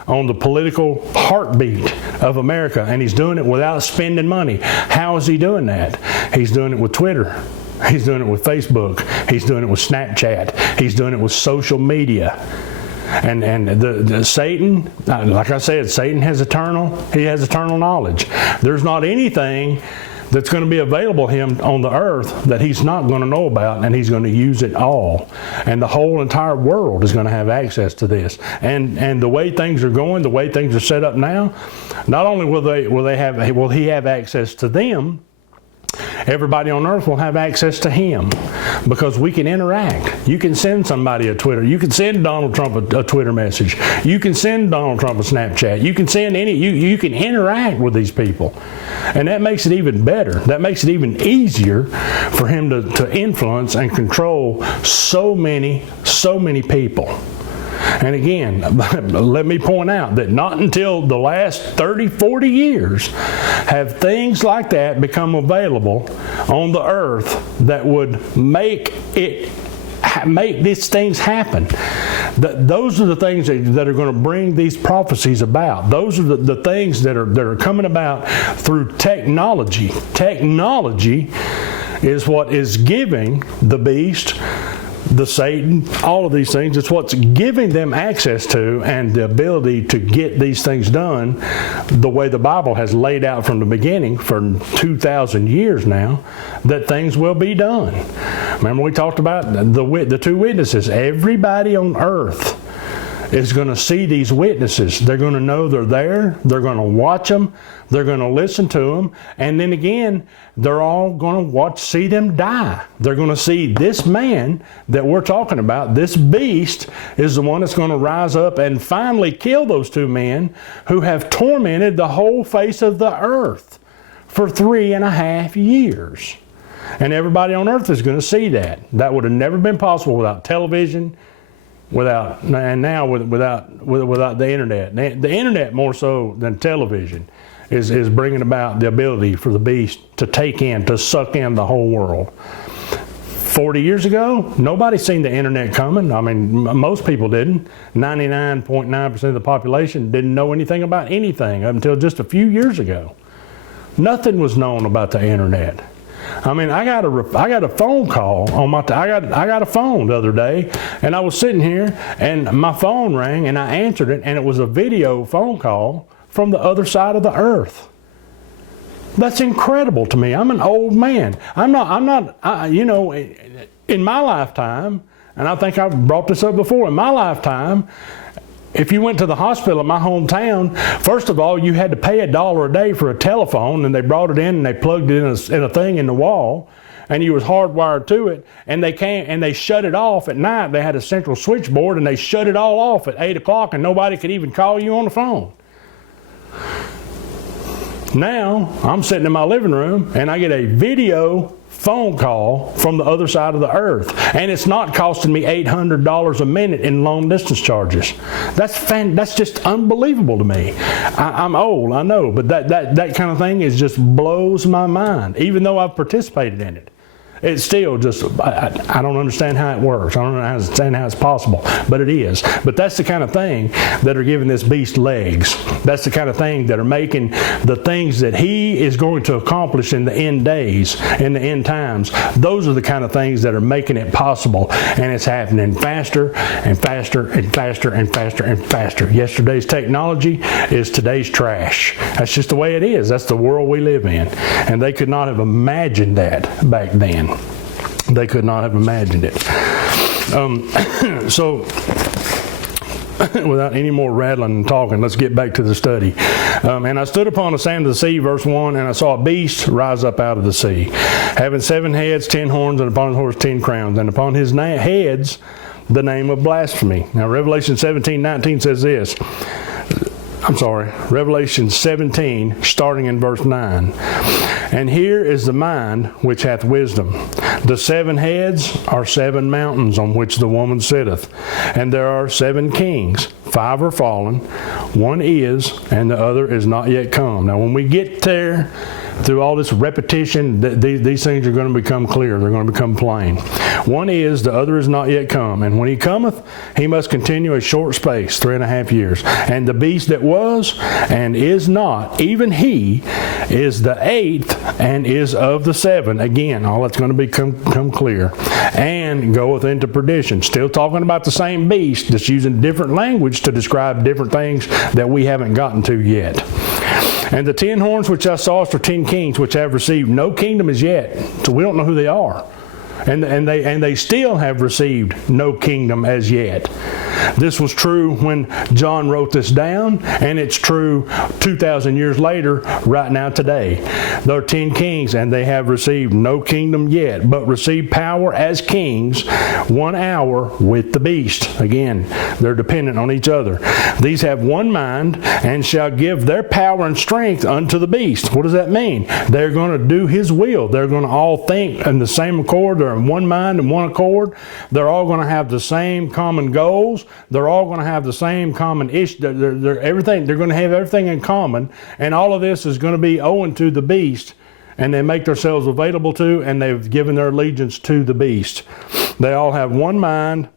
on the political heartbeat of America, and he's doing it without spending money. How is he doing that? He's doing it with Twitter. He's doing it with Facebook. He's doing it with Snapchat. He's doing it with social media. And the Satan, like I said, Satan has eternal knowledge. There's not anything that's going to be available to him on the earth that he's not going to know about, and he's going to use it all. And the whole entire world is going to have access to this. And the way things are going, the way things are set up now, not only will he have access to them, everybody on earth will have access to him, because we can interact. You can send somebody a Twitter. You can send Donald Trump a Twitter message. You can send Donald Trump a Snapchat. You can send you can interact with these people. And that makes it even better. That makes it even easier for him to influence and control so many people. And again, let me point out that not until the last 30, 40 years have things like that become available on the earth that would make these things happen. Those are the things that are going to bring these prophecies about. Those are the things that are coming about through technology. Technology is what is giving the beast, the Satan, all of these things. It's what's giving them access to and the ability to get these things done the way the Bible has laid out from the beginning for 2,000 years now, that things will be done. Remember we talked about the two witnesses. Everybody on earth is going to see these witnesses. They're going to know they're there. They're going to watch them. They're going to listen to them. And then again, they're all going to see them die. They're going to see this man that we're talking about, this beast, is the one that's going to rise up and finally kill those two men who have tormented the whole face of the earth for 3.5 years. And everybody on earth is going to see that. That would have never been possible without television, without the internet. The internet, more so than television, is bringing about the ability for the beast to suck in the whole world. 40 years ago, nobody seen the internet coming. I mean, most people didn't. 99.9% of the population didn't know anything about anything until just a few years ago. Nothing was known about the internet. I mean, I got a phone call on my. I got a phone the other day, and I was sitting here, and my phone rang, and I answered it, and it was a video phone call from the other side of the earth. That's incredible to me. I'm an old man. I'm not. You know, in my lifetime, and I think I've brought this up before. In my lifetime, if you went to the hospital in my hometown, first of all, you had to pay $1 a day for a telephone, and they brought it in and they plugged it in a thing in the wall, and you was hardwired to it, and they came and they shut it off at night. They had a central switchboard, and they shut it all off at 8 o'clock, and nobody could even call you on the phone. Now, I'm sitting in my living room, and I get a video phone call from the other side of the earth, and it's not costing me $800 a minute in long distance charges. That's just unbelievable to me. I'm old, I know, but that kind of thing just blows my mind, even though I've participated in it. It's still just, I don't understand how it works. I don't understand how it's possible, but it is. But that's the kind of thing that are giving this beast legs. That's the kind of thing that are making the things that he is going to accomplish in the end days, in the end times. Those are the kind of things that are making it possible, and it's happening faster and faster and faster and faster and faster. Yesterday's technology is today's trash. That's just the way it is. That's the world we live in, and they could not have imagined that back then. They could not have imagined it. So, without any more rattling and talking, let's get back to the study. And I stood upon the sand of the sea, verse 1, and I saw a beast rise up out of the sea, having 7 heads, 10 horns, and upon his horns 10 crowns, and upon his heads the name of blasphemy. Now, Revelation 17:19 says this. Revelation 17, starting in verse 9. And here is the mind which hath wisdom. The 7 heads are 7 mountains on which the woman sitteth. And there are 7 kings. 5 are fallen, 1 is, and the other is not yet come. Now when we get there, through all this repetition, these things are going to become clear. They're going to become plain. 1 is, the other is not yet come. And when he cometh, he must continue a short space, 3.5 years. And the beast that was and is not, even he, is the 8th and is of the 7. Again, all that's going to become clear. And goeth into perdition. Still talking about the same beast, just using different language to describe different things that we haven't gotten to yet. And the 10 horns which thou sawest are 10 kings which have received no kingdom as yet. So we don't know who they are. And they still have received no kingdom as yet. This was true when John wrote this down, and it's true 2,000 years later, right now today. There are 10 kings, and they have received no kingdom yet, but received power as kings 1 hour with the beast. Again, they're dependent on each other. These have one mind, and shall give their power and strength unto the beast. What does that mean? They're going to do his will. They're going to all think in the same accord. They're in one mind and one accord. They're all going to have the same common goals. They're all going to have the same common issue. Everything. They're going to have everything in common, and all of this is going to be owing to the beast. And they make themselves available to, and they've given their allegiance to the beast. They all have one mind,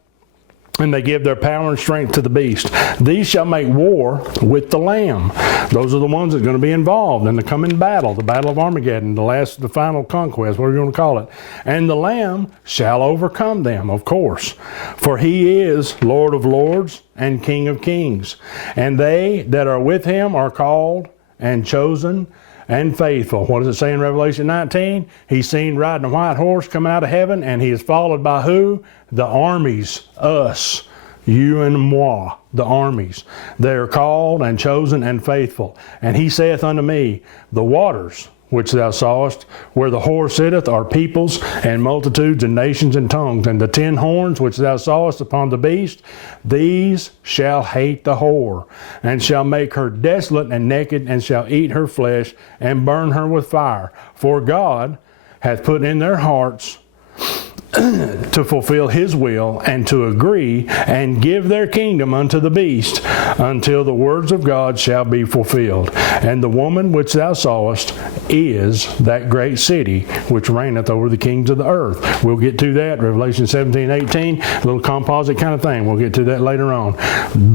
and they give their power and strength to the beast. These shall make war with the Lamb. Those are the ones that are going to be involved in the coming battle, the battle of Armageddon, the final conquest, whatever you want to call it. And the Lamb shall overcome them, of course. For he is Lord of lords and King of kings. And they that are with him are called and chosen and faithful. What does it say in Revelation 19? He's seen riding a white horse coming out of heaven, and he is followed by who? The armies, us, you and moi, the armies. They are called and chosen and faithful. And he saith unto me, the waters which thou sawest, where the whore sitteth, are peoples and multitudes and nations and tongues. And the 10 horns which thou sawest upon the beast, these shall hate the whore, and shall make her desolate and naked, and shall eat her flesh, and burn her with fire. For God hath put in their hearts to fulfill his will and to agree and give their kingdom unto the beast until the words of God shall be fulfilled. And the woman which thou sawest is that great city which reigneth over the kings of the earth. We'll get to that, Revelation 17, 18, a little composite kind of thing. We'll get to that later on.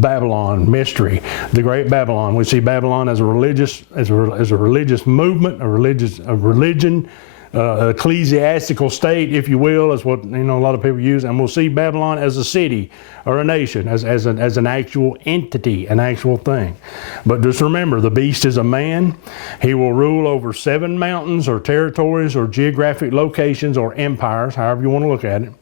Babylon, mystery, the great Babylon. We see Babylon as a religious movement, a religion, ecclesiastical state, if you will, is what a lot of people use, and we'll see Babylon as a city or a nation, as an actual entity, an actual thing. But just remember, the beast is a man. He will rule over 7 mountains or territories or geographic locations or empires, however you want to look at it.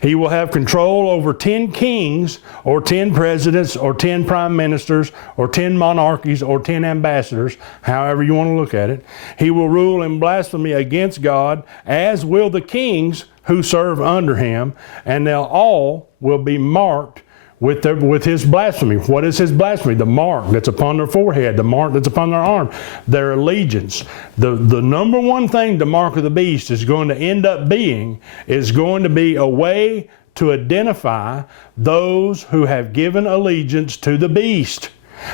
He will have control over 10 kings or 10 presidents or 10 prime ministers or 10 monarchies or 10 ambassadors, however you want to look at it. He will rule in blasphemy against God, as will the kings who serve under him, and they'll all will be marked with his blasphemy. What is his blasphemy? The mark that's upon their forehead, the mark that's upon their arm, their allegiance. The number one thing the mark of the beast is going to end up being is going to be a way to identify those who have given allegiance to the beast.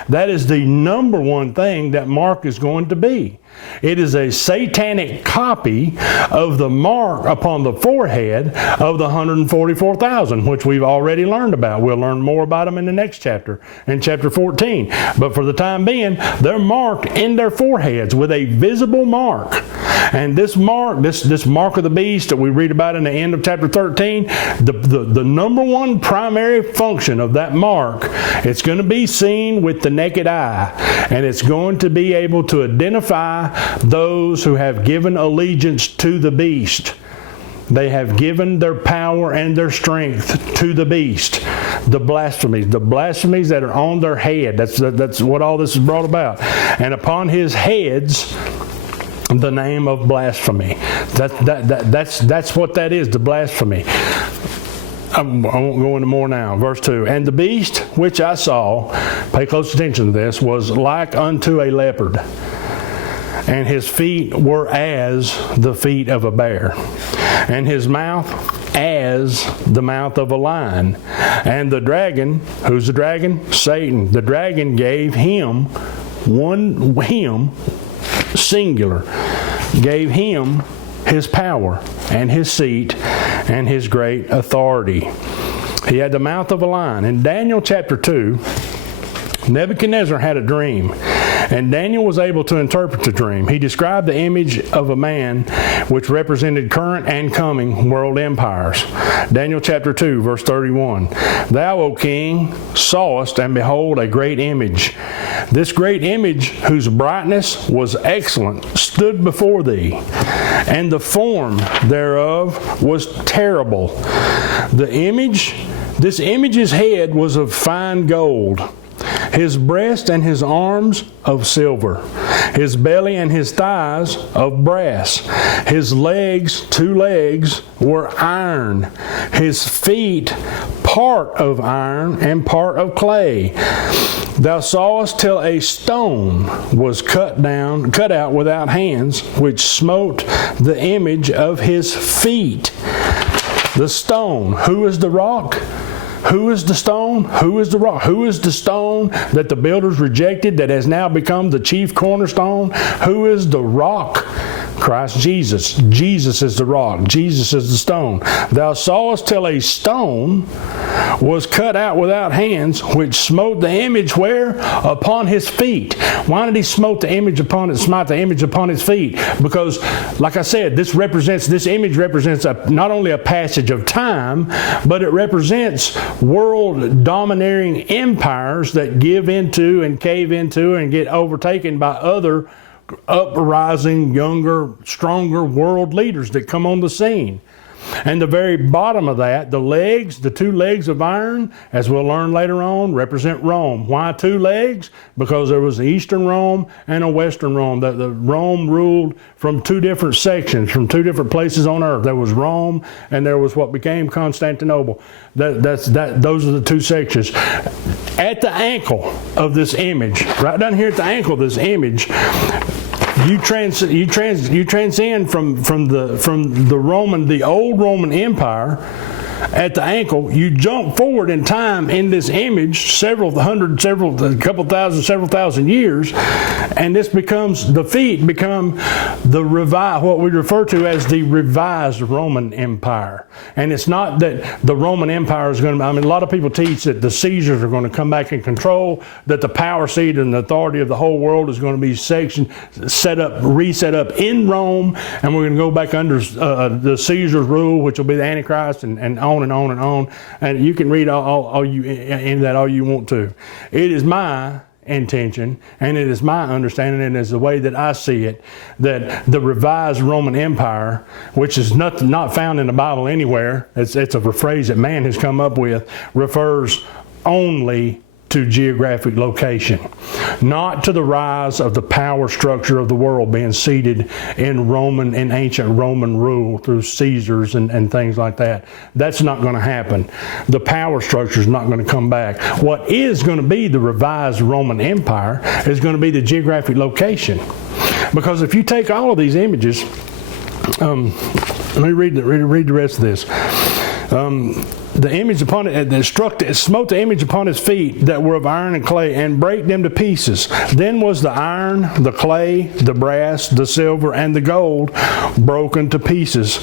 That is the number one thing that mark is going to be. It is a satanic copy of the mark upon the forehead of the 144,000, which we've already learned about. We'll learn more about them in the next chapter, in chapter 14. But for the time being, they're marked in their foreheads with a visible mark. And this mark, this mark of the beast that we read about in the end of chapter 13, the number one primary function of that mark, it's going to be seen with the naked eye, and it's going to be able to identify those who have given allegiance to the beast. They have given their power and their strength to the beast. The blasphemies that are on their head. That's what all this is brought about. And upon his heads, the name of blasphemy. That's what that is, the blasphemy. I won't go into more now. Verse 2. And the beast which I saw, pay close attention to this, was like unto a leopard, and his feet were as the feet of a bear, and his mouth as the mouth of a lion. And the dragon, who's the dragon? Satan. The dragon gave him, singular, gave him his power and his seat and his great authority. He had the mouth of a lion. In Daniel chapter 2, Nebuchadnezzar had a dream, and Daniel was able to interpret the dream. He described the image of a man which represented current and coming world empires. Daniel chapter 2, verse 31. Thou, O king, sawest, and behold, a great image. This great image, whose brightness was excellent, stood before thee, and the form thereof was terrible. This image's head was of fine gold, his breast and his arms of silver, his belly and his thighs of brass, his legs, 2 legs, were iron, his feet part of iron and part of clay. Thou sawest till a stone was cut out without hands, which smote the image of his feet. The stone. Who is the rock? Who is the stone? Who is the rock? Who is the stone that the builders rejected that has now become the chief cornerstone? Who is the rock? Christ Jesus. Jesus is the rock. Jesus is the stone. Thou sawest till a stone was cut out without hands, which smote the image where? Upon his feet. Why did he smite the image upon his feet? Because, like I said, this image represents not only a passage of time, but it represents world domineering empires that give into and cave into and get overtaken by other uprising, younger, stronger world leaders that come on the scene. And the very bottom of that, the 2 legs of iron, as we'll learn later on, represent Rome. Why 2 legs? Because there was Eastern Rome and a Western Rome. The Rome ruled from 2 different sections, from 2 different places on earth. There was Rome, and there was what became Constantinople. Those are the 2 sections. At the ankle of this image, right down here at the ankle of this image, you transcend from the old Roman Empire at the ankle. You jump forward in time in this image a couple thousand, several thousand years, and this becomes, the feet become what we refer to as the revised Roman Empire. And it's not that the Roman Empire is going to, a lot of people teach that the Caesars are going to come back in control, that the power seat and the authority of the whole world is going to be reset up in Rome, and we're going to go back under the Caesar's rule, which will be the Antichrist, and on and on and on. And you can read all you want to. It is my intention, and it is my understanding, and is the way that I see it, that the revised Roman Empire, which is not found in the Bible anywhere, it's a phrase that man has come up with, refers only to geographic location, not to the rise of the power structure of the world being seated in ancient Roman rule through Caesars and things like that. That's not going to happen. The power structure is not going to come back. What is going to be the revised Roman Empire is going to be the geographic location. Because if you take all of these images, let me read the rest of this. The image upon it that smote the image upon his feet that were of iron and clay, and brake them to pieces. Then was the iron, the clay, the brass, the silver, and the gold broken to pieces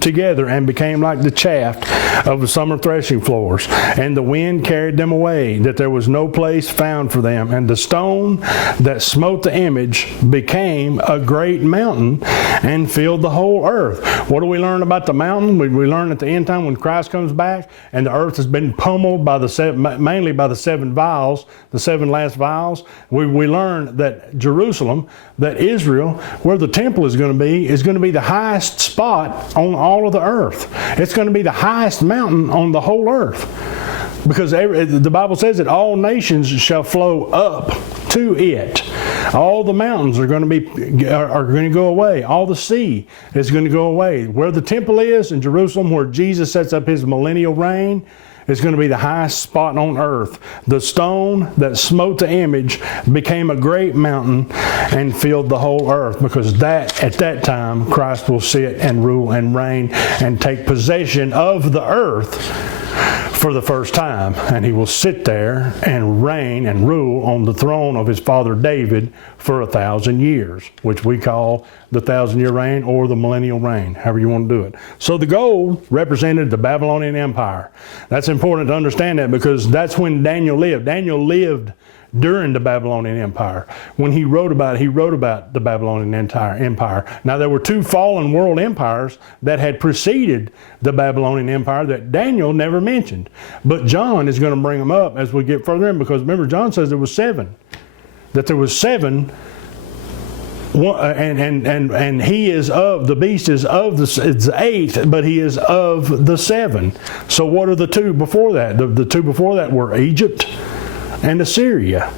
together, and became like the chaff of the summer threshing floors. And the wind carried them away, that there was no place found for them. And the stone that smote the image became a great mountain, and filled the whole earth. What do we learn about the mountain? We learn at the end time when Christ comes back and the earth has been pummeled by mainly by the seven vials, the seven last vials. We learn that Jerusalem, that Israel, where the temple is going to be the highest spot on all of the earth. It's going to be the highest mountain on the whole earth. Because the Bible says that all nations shall flow up to it. All the mountains are going to go away. All the sea is going to go away. Where the temple is in Jerusalem, where Jesus sets up his millennial reign, is going to be the highest spot on earth. The stone that smote the image became a great mountain and filled the whole earth, because at that time Christ will sit and rule and reign and take possession of the earth for the first time, and he will sit there and reign and rule on the throne of his father David for 1,000 years, which we call the 1,000-year reign or the millennial reign, however you want to do it. So the gold represented the Babylonian Empire. That's important to understand that, because that's when Daniel lived. Daniel lived during the Babylonian Empire. When he wrote about the Babylonian Empire. Now, there were two fallen world empires that had preceded the Babylonian Empire that Daniel never mentioned. But John is going to bring them up as we get further in, because remember, John says there was seven. That there was seven, and he is of, the beast is of it's eighth, but he is of the seven. So what are the two before that? The two before that were Egypt and Assyria.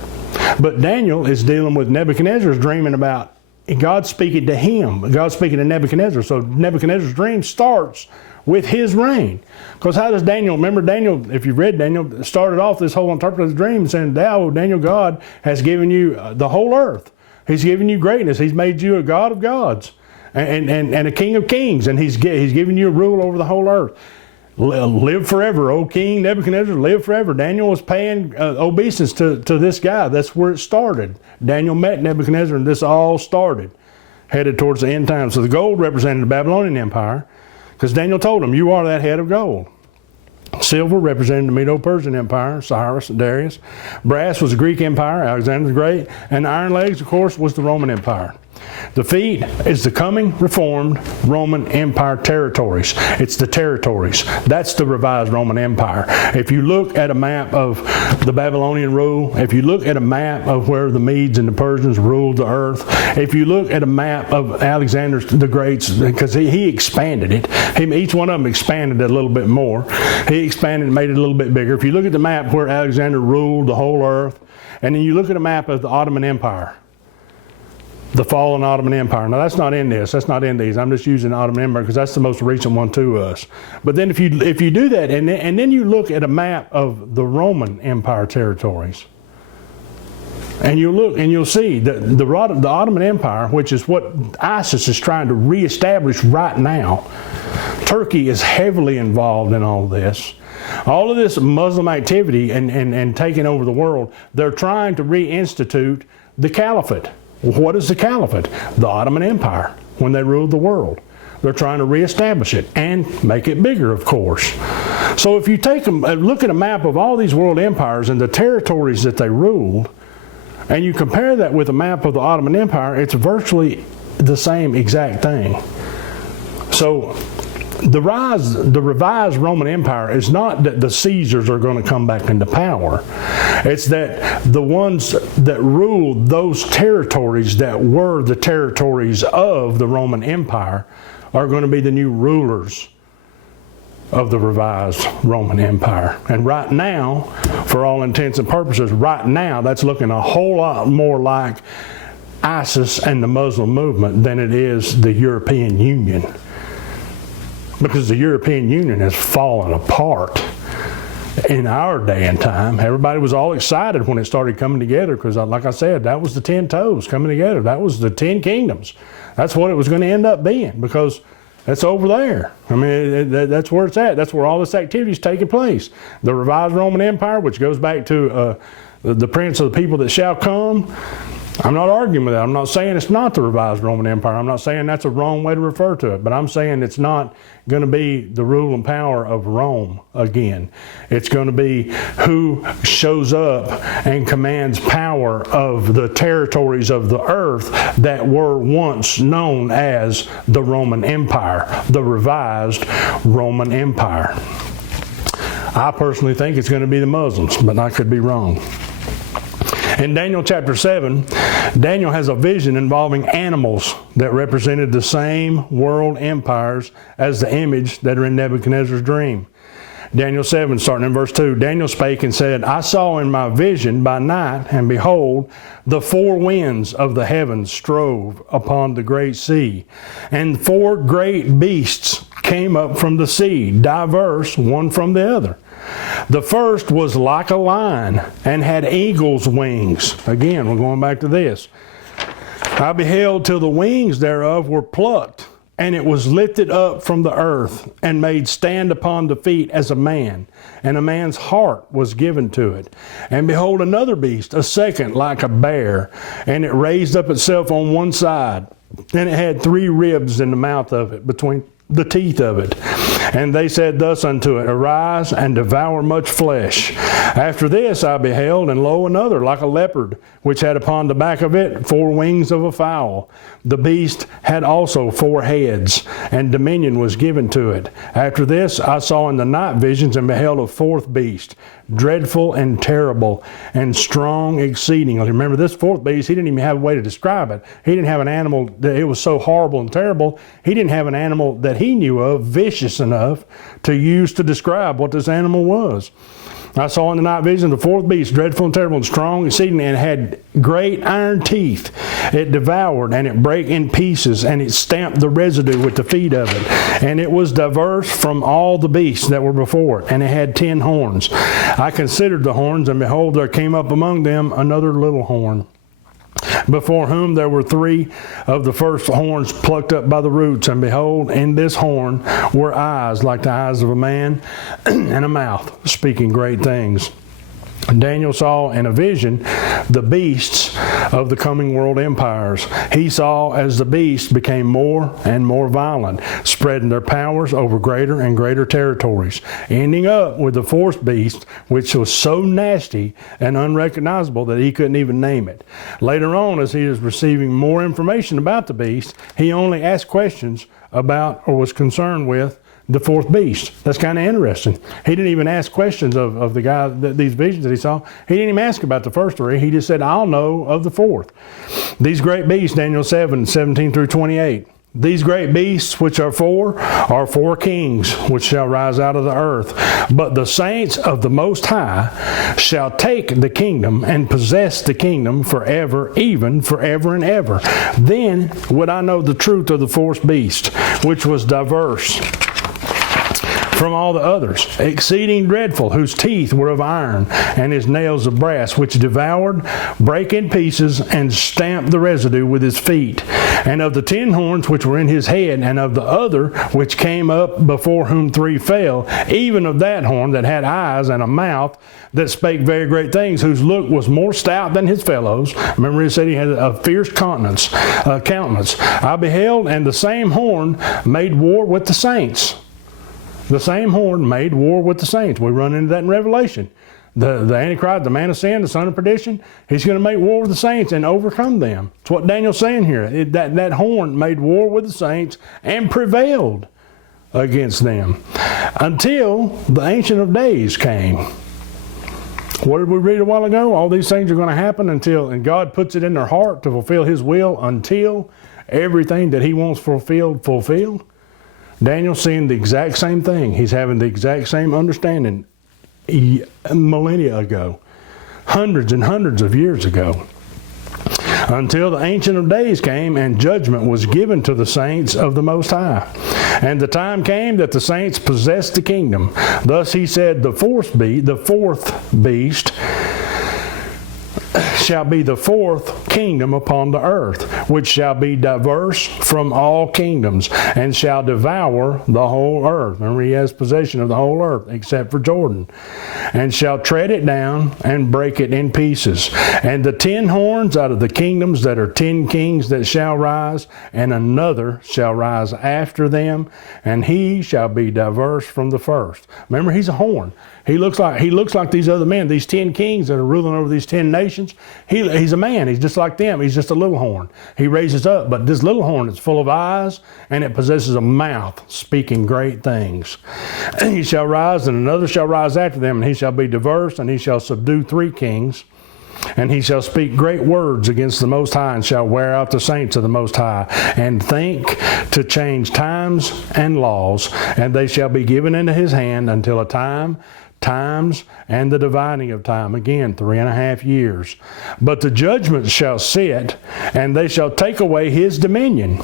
But Daniel is dealing with Nebuchadnezzar's dreaming about God speaking to him, God speaking to Nebuchadnezzar. So Nebuchadnezzar's dream starts with his reign. Because how does Daniel, remember Daniel, if you've read Daniel, started off this whole interpretive dream saying, "Thou, Daniel, God has given you the whole earth. He's given you greatness. He's made you a God of gods and a King of kings. And he's given you a rule over the whole earth. Live forever, O King Nebuchadnezzar, live forever." Daniel was paying obeisance to this guy. That's where it started. Daniel met Nebuchadnezzar, and this all started, headed towards the end time. So the gold represented the Babylonian Empire, because Daniel told him, "You are that head of gold." Silver represented the Medo-Persian Empire, Cyrus and Darius. Brass was the Greek Empire, Alexander the Great. And iron legs, of course, was the Roman Empire. The feet is the coming reformed Roman Empire territories. It's the territories. That's the revised Roman Empire. If you look at a map of the Babylonian rule, if you look at a map of where the Medes and the Persians ruled the earth, if you look at a map of Alexander the Great's, because he expanded it. Each one of them expanded it a little bit more. He expanded and made it a little bit bigger. If you look at the map where Alexander ruled the whole earth, and then you look at a map of the Ottoman Empire, the fallen Ottoman Empire. Now that's not in this. That's not in these. I'm just using the Ottoman Empire because that's the most recent one to us. But then if you do that, and then you look at a map of the Roman Empire territories, And you'll look and you'll see that the Ottoman Empire, which is what ISIS is trying to reestablish right now, Turkey is heavily involved in all this. All of this Muslim activity and taking over the world, they're trying to reinstitute the caliphate. What is the caliphate? The Ottoman Empire, when they ruled the world. They're trying to reestablish it and make it bigger, of course. So if you take a look at a map of all these world empires and the territories that they ruled, and you compare that with a map of the Ottoman Empire, it's virtually the same exact thing. So the revised Roman Empire is not that the Caesars are going to come back into power. It's that the ones that ruled those territories that were the territories of the Roman Empire are going to be the new rulers of the revised Roman Empire. And right now, for all intents and purposes, right now, that's looking a whole lot more like ISIS and the Muslim movement than it is the European Union. Because the European Union has fallen apart in our day and time. Everybody was all excited when it started coming together because, like I said, that was the 10 toes coming together. That was the 10 kingdoms. That's what it was going to end up being because that's over there. I mean, that's where it's at. That's where all this activity is taking place. The revised Roman Empire, which goes back to the prince of the people that shall come. I'm not arguing with that. I'm not saying it's not the revised Roman Empire. I'm not saying that's a wrong way to refer to it. But I'm saying it's not going to be the rule and power of Rome again. It's going to be who shows up and commands power of the territories of the earth that were once known as the Roman Empire, the revised Roman Empire. I personally think it's going to be the Muslims, but I could be wrong. In Daniel chapter 7, Daniel has a vision involving animals that represented the same world empires as the image that are in Nebuchadnezzar's dream. Daniel 7, starting in verse 2, Daniel spake and said, I saw in my vision by night, and behold, the 4 winds of the heavens strove upon the great sea, and 4 great beasts came up from the sea, diverse one from the other. The first was like a lion and had eagle's wings. Again, we're going back to this. I beheld till the wings thereof were plucked, and it was lifted up from the earth and made stand upon the feet as a man, and a man's heart was given to it. And behold, another beast, a second like a bear, and it raised up itself on one side, and it had 3 ribs in the mouth of it, between the teeth of it. And they said thus unto it, Arise and devour much flesh. After this I beheld, and lo, another like a leopard, which had upon the back of it 4 wings of a fowl. The beast had also 4 heads, and dominion was given to it. After this I saw in the night visions, and beheld a 4th beast, dreadful and terrible, and strong exceedingly. Remember, this 4th beast, he didn't even have a way to describe it. He didn't have an animal that it was so horrible and terrible. He didn't have an animal that he knew of vicious enough to use to describe what this animal was. I saw in the night vision the 4th beast, dreadful and terrible and strong exceedingly, and had great iron teeth. It devoured, and it brake in pieces, and it stamped the residue with the feet of it. And it was diverse from all the beasts that were before it, and it had 10 horns. I considered the horns, and behold, there came up among them another little horn, before whom there were 3 of the first horns plucked up by the roots. And behold, in this horn were eyes like the eyes of a man, and a mouth speaking great things. Daniel saw in a vision the beasts of the coming world empires. He saw as the beasts became more and more violent, spreading their powers over greater and greater territories, ending up with the 4th beast, which was so nasty and unrecognizable that he couldn't even name it. Later on, as he was receiving more information about the beast, he only asked questions about, or was concerned with, the 4th beast. That's kind of interesting. He didn't even ask questions of the guy, these visions that he saw. He didn't even ask about the first 3. He just said, I'll know of the 4th. These great beasts, Daniel 7, 17 through 28. These great beasts, which are 4, are 4 kings, which shall rise out of the earth. But the saints of the Most High shall take the kingdom and possess the kingdom forever, even forever and ever. Then would I know the truth of the 4th beast, which was diverse from all the others, exceeding dreadful, whose teeth were of iron, and his nails of brass, which devoured, brake in pieces, and stamped the residue with his feet. And of the 10 horns which were in his head, and of the other which came up, before whom 3 fell, even of that horn that had eyes and a mouth, that spake very great things, whose look was more stout than his fellows. Remember, he said he had a fierce countenance. I beheld, and the same horn made war with the saints. The same horn made war with the saints. We run into that in Revelation. The Antichrist, the man of sin, the son of perdition, he's going to make war with the saints and overcome them. That's what Daniel's saying here. That horn made war with the saints and prevailed against them until the Ancient of Days came. What did we read a while ago? All these things are going to happen and God puts it in their heart to fulfill His will until everything that He wants fulfilled. Daniel's seeing the exact same thing. He's having the exact same understanding millennia ago, hundreds and hundreds of years ago, until the Ancient of Days came and judgment was given to the saints of the Most High. And the time came that the saints possessed the kingdom. Thus he said, the fourth beast shall be the 4th kingdom upon the earth, which shall be diverse from all kingdoms, and shall devour the whole earth. Remember, he has possession of the whole earth, except for Jordan, and shall tread it down and break it in pieces. And the 10 horns out of the kingdoms that are 10 kings that shall rise, and another shall rise after them, and he shall be diverse from the first. Remember, he's a horn. He looks like these other men, these 10 kings that are ruling over these 10 nations. He's a man. He's just like them. He's just a little horn. He raises up, but this little horn is full of eyes, and it possesses a mouth speaking great things. And he shall rise, and another shall rise after them, and he shall be diverse, and he shall subdue 3 kings. And he shall speak great words against the Most High, and shall wear out the saints of the Most High, and think to change times and laws, and they shall be given into his hand until times, and the dividing of time. Again, 3.5 years. But the judgment shall sit, and they shall take away his dominion,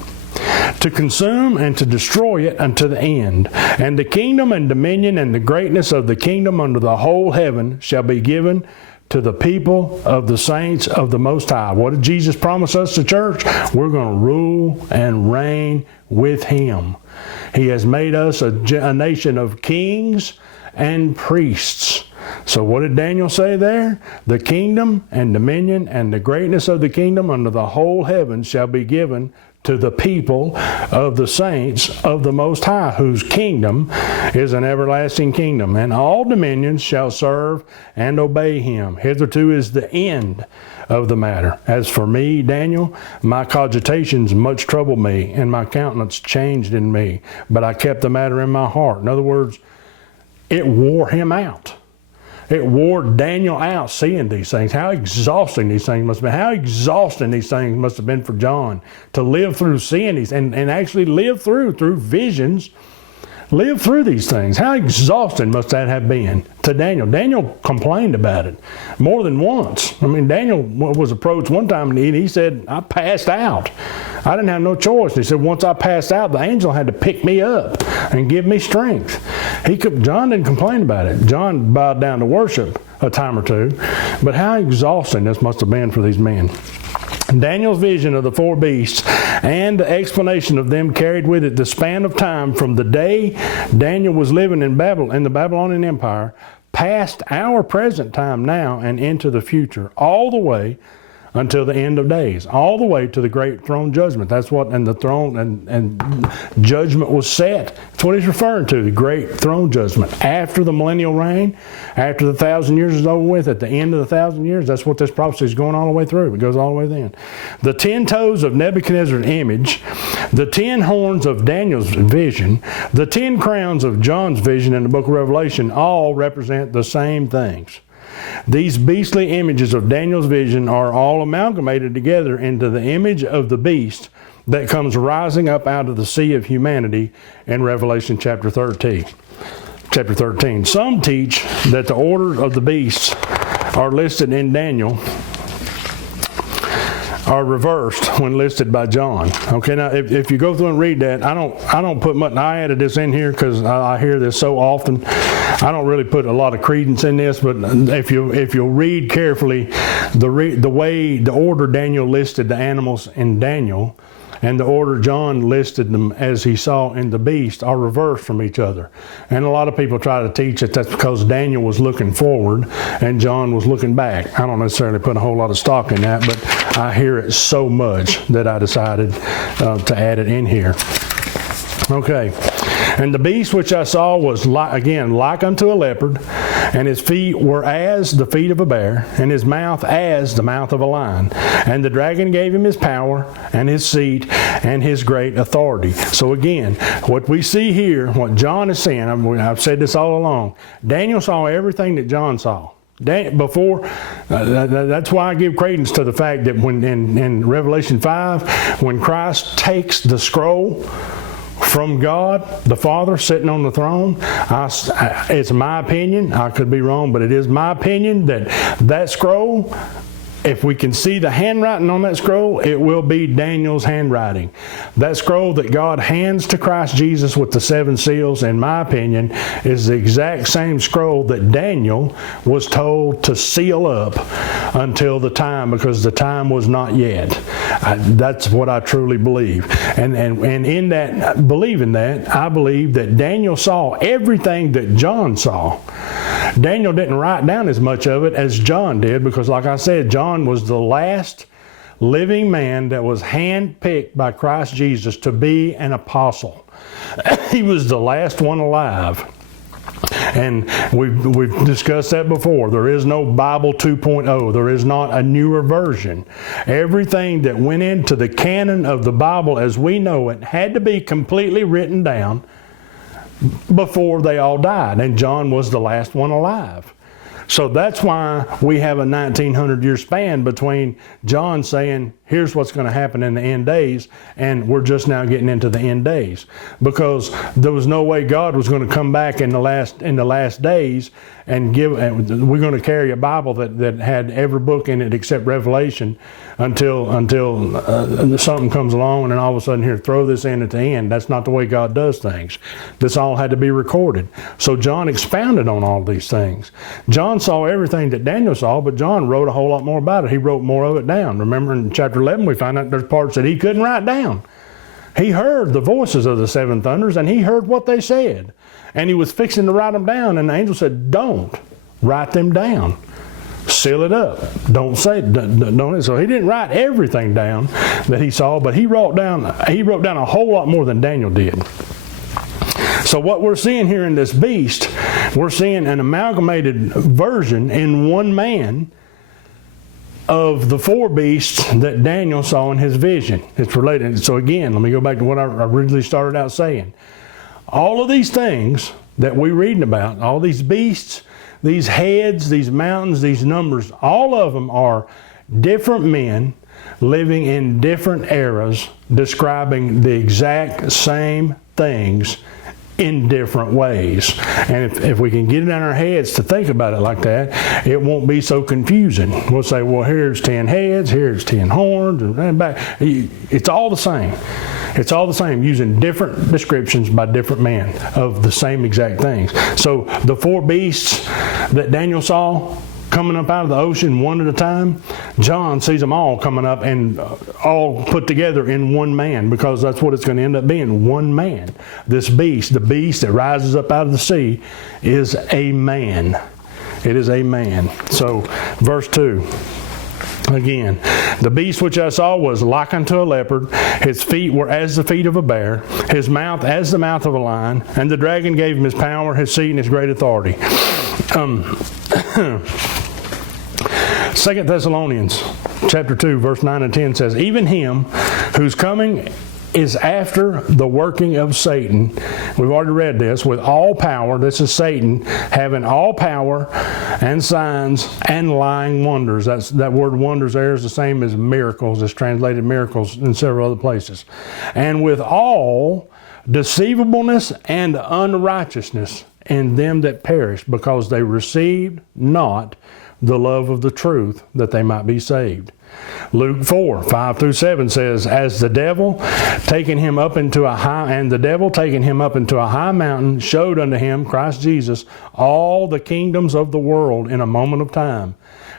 to consume and to destroy it unto the end. And the kingdom and dominion and the greatness of the kingdom under the whole heaven shall be given to the people of the saints of the Most High. What did Jesus promise us, the church? We're going to rule and reign with Him. He has made us a nation of kings and priests. So what did Daniel say there? The kingdom and dominion and the greatness of the kingdom under the whole heaven shall be given to the people of the saints of the Most High, whose kingdom is an everlasting kingdom, and all dominions shall serve and obey him. Hitherto is the end of the matter. As for me, Daniel, my cogitations much troubled me, and my countenance changed in me, but I kept the matter in my heart. In other words, it wore him out. It wore Daniel out seeing these things. How exhausting these things must have been. How exhausting these things must have been for John to live through seeing these and actually live through visions, live through these things. How exhausting must that have been to Daniel? Daniel complained about it more than once. I mean, Daniel was approached one time and he said, I passed out. I didn't have no choice. He said, once I passed out, the angel had to pick me up and give me strength. John didn't complain about it. John bowed down to worship a time or two. But how exhausting this must have been for these men. Daniel's vision of the 4 beasts and the explanation of them carried with it the span of time from the day Daniel was living in the Babylonian Empire past our present time now and into the future, all the way until the end of days, all the way to the great throne judgment. That's what, and the throne and judgment was set. That's what he's referring to, the great throne judgment. After the millennial reign, after the 1,000 years is over with, at the end of the 1,000 years, that's what this prophecy is going all the way through. It goes all the way then. The 10 toes of Nebuchadnezzar's image, the 10 horns of Daniel's vision, the 10 crowns of John's vision in the book of Revelation all represent the same things. These beastly images of Daniel's vision are all amalgamated together into the image of the beast that comes rising up out of the sea of humanity in Revelation chapter 13. Some teach that the orders of the beasts are listed in Daniel are reversed when listed by John. Okay, now if you go through and read that, I don't put much. I added this in here because I hear this so often. I don't really put a lot of credence in this, but if you'll read carefully, the order Daniel listed the animals in Daniel, and the order John listed them as he saw in the beast are reversed from each other. And a lot of people try to teach that that's because Daniel was looking forward and John was looking back. I don't necessarily put a whole lot of stock in that, but I hear it so much that I decided to add it in here. Okay. And the beast which I saw was like unto a leopard, and his feet were as the feet of a bear, and his mouth as the mouth of a lion. And the dragon gave him his power, and his seat, and his great authority. So again, what we see here, what John is saying, I've said this all along, Daniel saw everything that John saw. That's why I give credence to the fact that when in Revelation 5, when Christ takes the scroll from God, the Father sitting on the throne, it's my opinion, I could be wrong, but it is my opinion that scroll, if we can see the handwriting on that scroll, it will be Daniel's handwriting. That scroll that God hands to Christ Jesus with the 7 seals, in my opinion, is the exact same scroll that Daniel was told to seal up until the time, because the time was not yet. That's what I truly believe. And in that, believing that, I believe that Daniel saw everything that John saw. Daniel didn't write down as much of it as John did, because like I said, John was the last living man that was handpicked by Christ Jesus to be an apostle. He was the last one alive. And we've discussed that before. There is no Bible 2.0. There is not a newer version. Everything that went into the canon of the Bible as we know it had to be completely written down before they all died. And John was the last one alive. So that's why we have a 1900-year span between John saying, here's what's going to happen in the end days, and we're just now getting into the end days. Because there was no way God was going to come back in the last days and we're going to carry a Bible that had every book in it except Revelation until something comes along and then all of a sudden, here, throw this in at the end. That's not the way God does things. This all had to be recorded. So John expounded on all these things. John saw everything that Daniel saw, but John wrote a whole lot more about it. He wrote more of it down. Remember in chapter 11, we find out there's parts that he couldn't write down. He heard the voices of the 7 thunders, and he heard what they said. And he was fixing to write them down, and the angel said, don't write them down. Seal it up. Don't say it. Don't. So he didn't write everything down that he saw, but he wrote down a whole lot more than Daniel did. So what we're seeing here in this beast, we're seeing an amalgamated version in one man of the 4 beasts that Daniel saw in his vision. It's related. So again, let me go back to what I originally started out saying. All of these things that we're reading about, all these beasts, these heads, these mountains, these numbers, all of them are different men living in different eras, describing the exact same things in different ways. And if we can get it in our heads to think about it like that, it won't be so confusing. We'll say, well, here's 10 heads, here's 10 horns, and back. It's all the same. It's all the same, using different descriptions by different men of the same exact things. So the 4 beasts that Daniel saw coming up out of the ocean one at a time, John sees them all coming up and all put together in one man, because that's what it's going to end up being, one man. This beast, the beast that rises up out of the sea, is a man. It is a man. So verse 2. Again, the beast which I saw was like unto a leopard. His feet were as the feet of a bear. His mouth as the mouth of a lion. And the dragon gave him his power, his seat, and his great authority. 2 Thessalonians chapter 2, verse 9 and 10 says, even him whose coming is after the working of Satan. We've already read this. With all power, this is Satan, having all power and signs and lying wonders. That word wonders there is the same as miracles. It's translated miracles in several other places. And with all deceivableness and unrighteousness in them that perish, because they received not the love of the truth, that they might be saved. Luke 4:5-7 says, As the devil taking him up into a high mountain showed unto him, Christ Jesus, all the kingdoms of the world in a moment of time.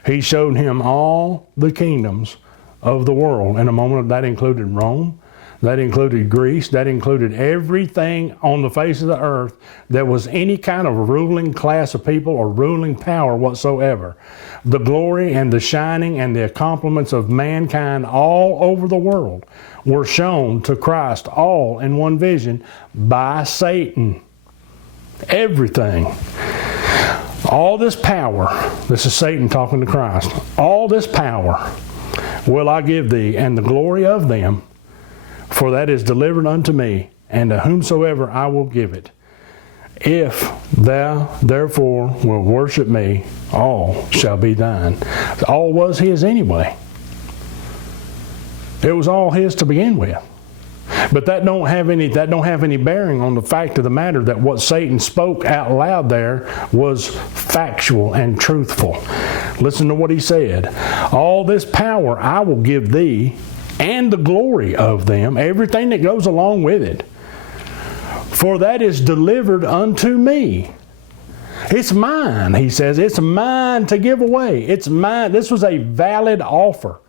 He showed him all the kingdoms of the world in a moment of, that included Rome, that included Greece, that included everything on the face of the earth that was any kind of ruling class of people or ruling power whatsoever. The glory and the shining and the accomplishments of mankind all over the world were shown to Christ all in one vision by Satan. Everything. All this power, this is Satan talking to Christ, all this power will I give thee, and the glory of them, for that is delivered unto me, and to whomsoever I will give it. If thou therefore wilt worship me, all shall be thine. All was his anyway. It was all his to begin with. But that don't have any bearing on the fact of the matter that what Satan spoke out loud there was factual and truthful. Listen to what he said. All this power I will give thee, and the glory of them, everything that goes along with it. For that is delivered unto me. It's mine, he says. It's mine to give away. It's mine. This was a valid offer.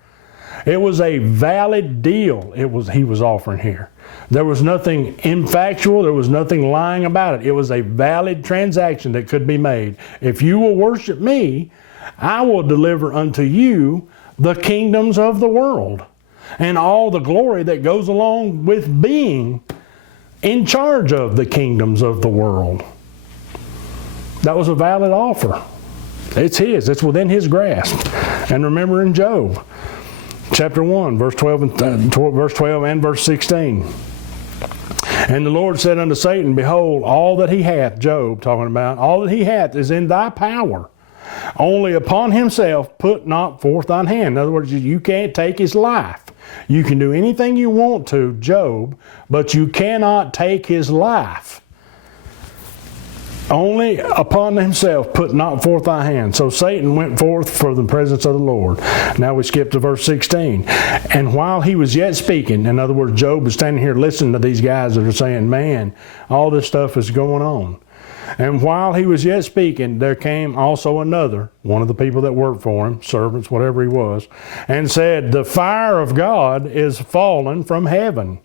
It was a valid deal he was offering here. There was nothing infactual. There was nothing lying about it. It was a valid transaction that could be made. If you will worship me, I will deliver unto you the kingdoms of the world and all the glory that goes along with being in charge of the kingdoms of the world. That was a valid offer. It's his. It's within his grasp. And remember in Job, chapter 1, verse 12 and verse 16. And the Lord said unto Satan, Behold, all that he hath, Job talking about, all that he hath is in thy power. Only upon himself put not forth thine hand. In other words, you can't take his life. You can do anything you want to, Job, but you cannot take his life. Only upon himself put not forth thy hand. So Satan went forth from the presence of the Lord. Now we skip to verse 16. And while he was yet speaking, in other words, Job was standing here listening to these guys that are saying, man, all this stuff is going on. And while he was yet speaking, there came also another, one of the people that worked for him, servants, whatever he was, and said, The fire of God is fallen from heaven,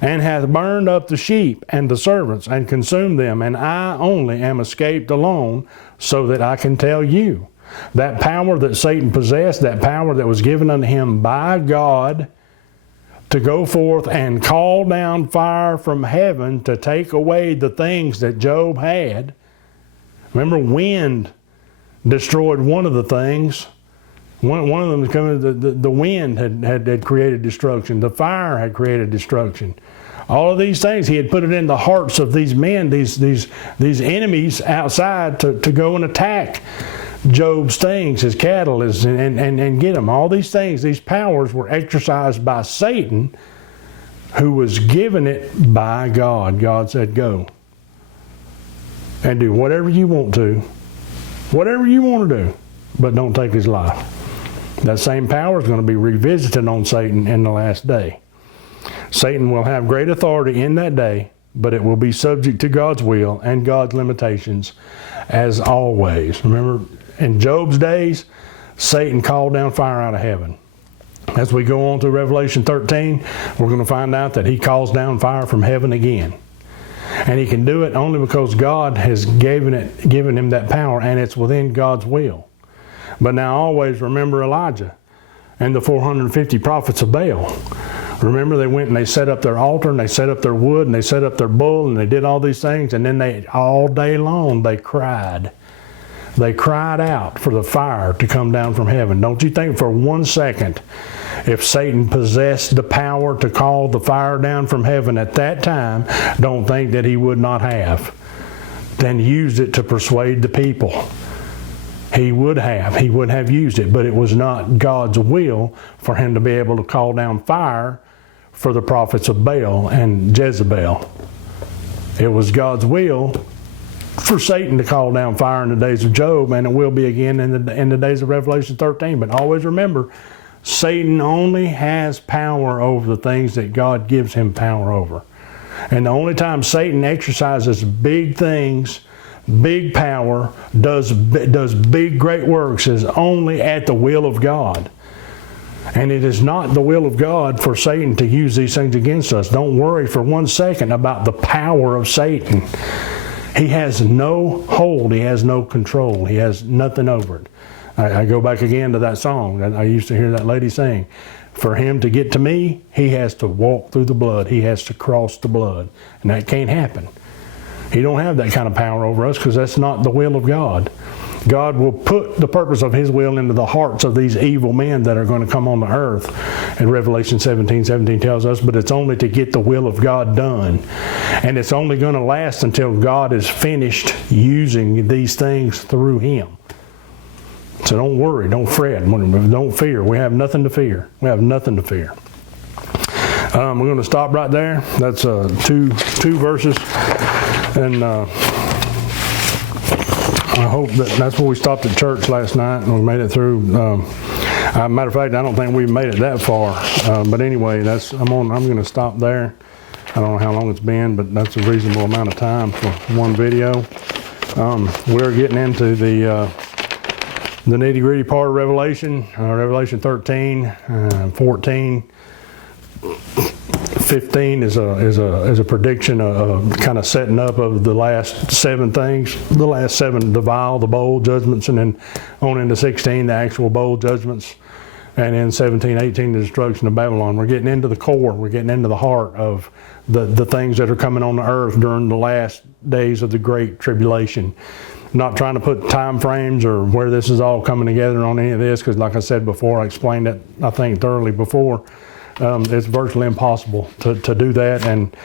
and hath burned up the sheep and the servants, and consumed them, and I only am escaped alone, so that I can tell you. That power that Satan possessed, that power that was given unto him by God, to go forth and call down fire from heaven to take away the things that Job had. Remember, wind destroyed one of the things. One of them was coming. The wind had created destruction. The fire had created destruction. All of these things, he had put it in the hearts of these men, these enemies outside to go and attack Job's things, his cattle, and get them. All these things, these powers were exercised by Satan, who was given it by God. God said, go and do whatever you want to. Whatever you want to do, but don't take his life. That same power is going to be revisited on Satan in the last day. Satan will have great authority in that day, but it will be subject to God's will and God's limitations as always. Remember, in Job's days, Satan called down fire out of heaven. As we go on to Revelation 13, we're going to find out that he calls down fire from heaven again. And he can do it only because God has given him that power, and it's within God's will. But now always remember Elijah and the 450 prophets of Baal. Remember, they went and they set up their altar, and they set up their wood, and they set up their bull, and they did all these things, and then all day long they cried. They cried out for the fire to come down from heaven. Don't you think for 1 second, if Satan possessed the power to call the fire down from heaven at that time, don't think that he would not have. Then used it to persuade the people. He would have used it, but it was not God's will for him to be able to call down fire for the prophets of Baal and Jezebel. It was God's will for Satan to call down fire in the days of Job, and it will be again in the days of Revelation 13. But always remember, Satan only has power over the things that God gives him power over. And the only time Satan exercises big things, big power, does big great works is only at the will of God. And it is not the will of God for Satan to use these things against us. Don't worry for 1 second about the power of Satan. He has no hold. He has no control. He has nothing over it. I go back again to that song that I used to hear that lady sing. For him to get to me, he has to walk through the blood. He has to cross the blood. And that can't happen. He don't have that kind of power over us because that's not the will of God. God will put the purpose of his will into the hearts of these evil men that are going to come on the earth. And Revelation 17:17 tells us, but it's only to get the will of God done. And it's only going to last until God is finished using these things through him. So don't worry, don't fret, don't fear. We have nothing to fear. We have nothing to fear. We're going to stop right there. That's two verses. And I hope that's where we stopped at church last night and we made it through. Matter of fact, I don't think we made it that far. But anyway, I'm going to stop there. I don't know how long it's been, but that's a reasonable amount of time for one video. We're getting into the nitty-gritty part of Revelation, Revelation 13, 14, 15 is a prediction, kind of setting up of the last 7 things, the last 7, the vial, the bowl judgments, and then on into 16, the actual bowl judgments, and then 17, 18, the destruction of Babylon. We're getting into the core, we're getting into the heart of the things that are coming on the earth during the last days of the Great Tribulation. Not trying to put time frames or where this is all coming together on any of this, because like I said before, I explained it, I think, thoroughly before. It's virtually impossible to do that, and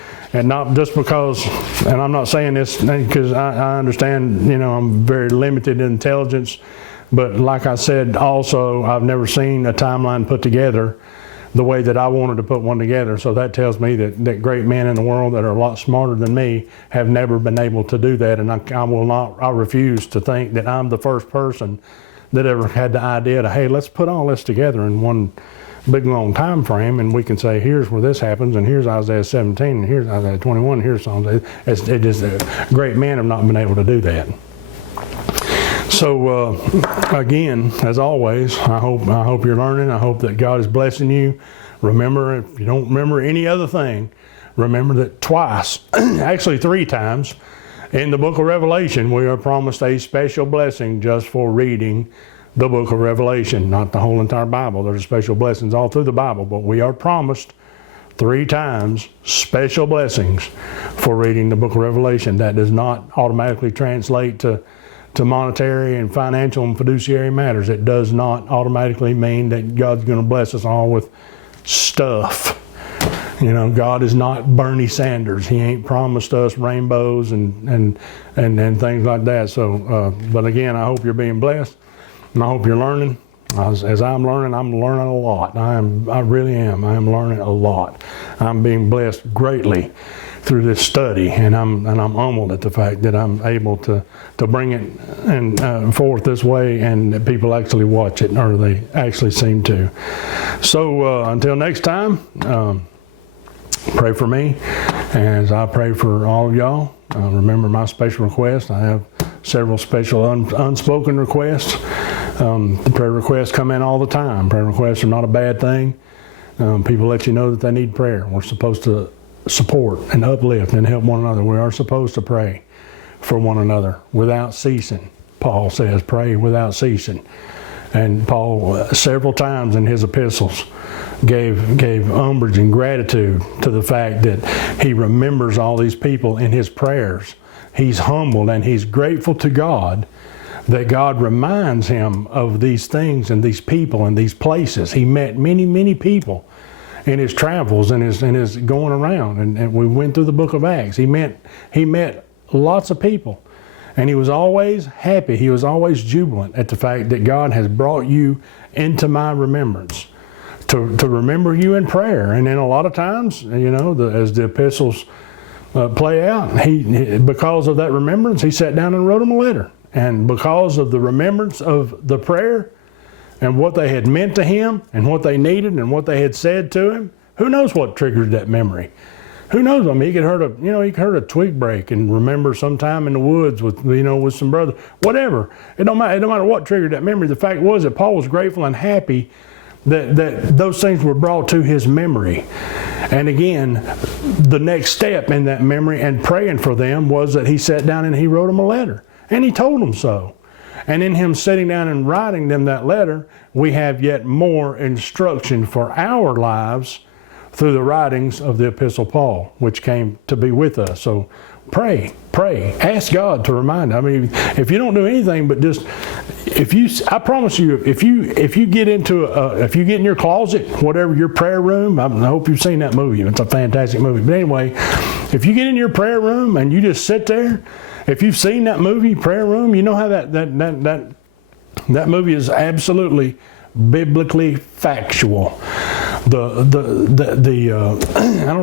not just because, and I'm not saying this because I understand, I'm very limited in intelligence, but like I said also, I've never seen a timeline put together the way that I wanted to put one together. So that tells me that great men in the world that are a lot smarter than me have never been able to do that. And I refuse to think that I'm the first person that ever had the idea to, hey, let's put all this together in one big long time frame, and we can say, here's where this happens, and here's Isaiah 17, and here's Isaiah 21, and here's Psalms. Great men have not been able to do that. So again, as always, I hope you're learning. I hope that God is blessing you. Remember, if you don't remember any other thing, remember that twice, actually 3 times, in the book of Revelation, we are promised a special blessing just for reading the book of Revelation, not the whole entire Bible. There's special blessings all through the Bible, but we are promised 3 times special blessings for reading the book of Revelation. That does not automatically translate to monetary and financial and fiduciary matters. It does not automatically mean that God's going to bless us all with stuff. God is not Bernie Sanders. He ain't promised us rainbows and things like that. So, but again, I hope you're being blessed, and I hope you're learning. As I'm learning a lot. I really am. I am learning a lot. I'm being blessed greatly through this study, and I'm humbled at the fact that I'm able to bring it and forth this way, and that people actually watch it, or they actually seem to. So until next time, pray for me as I pray for all of y'all. Remember my special request. I have several special unspoken requests. The prayer requests come in all the time. Prayer requests are not a bad thing. People let you know that they need prayer. We're supposed to support and uplift and help one another. We are supposed to pray for one another without ceasing. Paul says, pray without ceasing. And Paul, several times in his epistles, gave umbrage and gratitude to the fact that he remembers all these people in his prayers. He's humbled and he's grateful to God that God reminds him of these things and these people and these places. He met many, many people in his travels and his going around, and we went through the book of Acts. He met lots of people, and he was always happy. He was always jubilant at the fact that God has brought you into my remembrance, to remember you in prayer. And then a lot of times, as the epistles play out. Because of that remembrance, he sat down and wrote them a letter. And because of the remembrance of the prayer and what they had meant to him and what they needed and what they had said to him, who knows what triggered that memory? Who knows? I mean, he could heard a twig break and remember sometime in the woods with some brother, whatever. It don't matter what triggered that memory. The fact was that Paul was grateful and happy that those things were brought to his memory. And again, the next step in that memory and praying for them was that he sat down and he wrote them a letter. And he told them so. And in him sitting down and writing them that letter, we have yet more instruction for our lives through the writings of the Epistle Paul, which came to be with us. So pray, ask God to remind. I mean, if you don't do anything but just, I promise you, if you get in your closet, whatever your prayer room, I hope you've seen that movie. It's a fantastic movie. But anyway, if you get in your prayer room and you just sit there, if you've seen that movie, Prayer Room, you know how that movie is absolutely biblically factual. I don't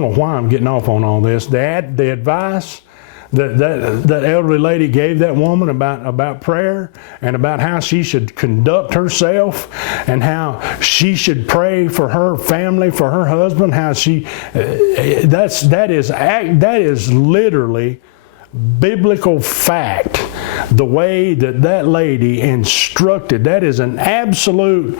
know why I'm getting off on all this. The advice that elderly lady gave that woman about prayer and about how she should conduct herself and how she should pray for her family, for her husband, how that is literally biblical fact. The way that lady instructed, that is an absolute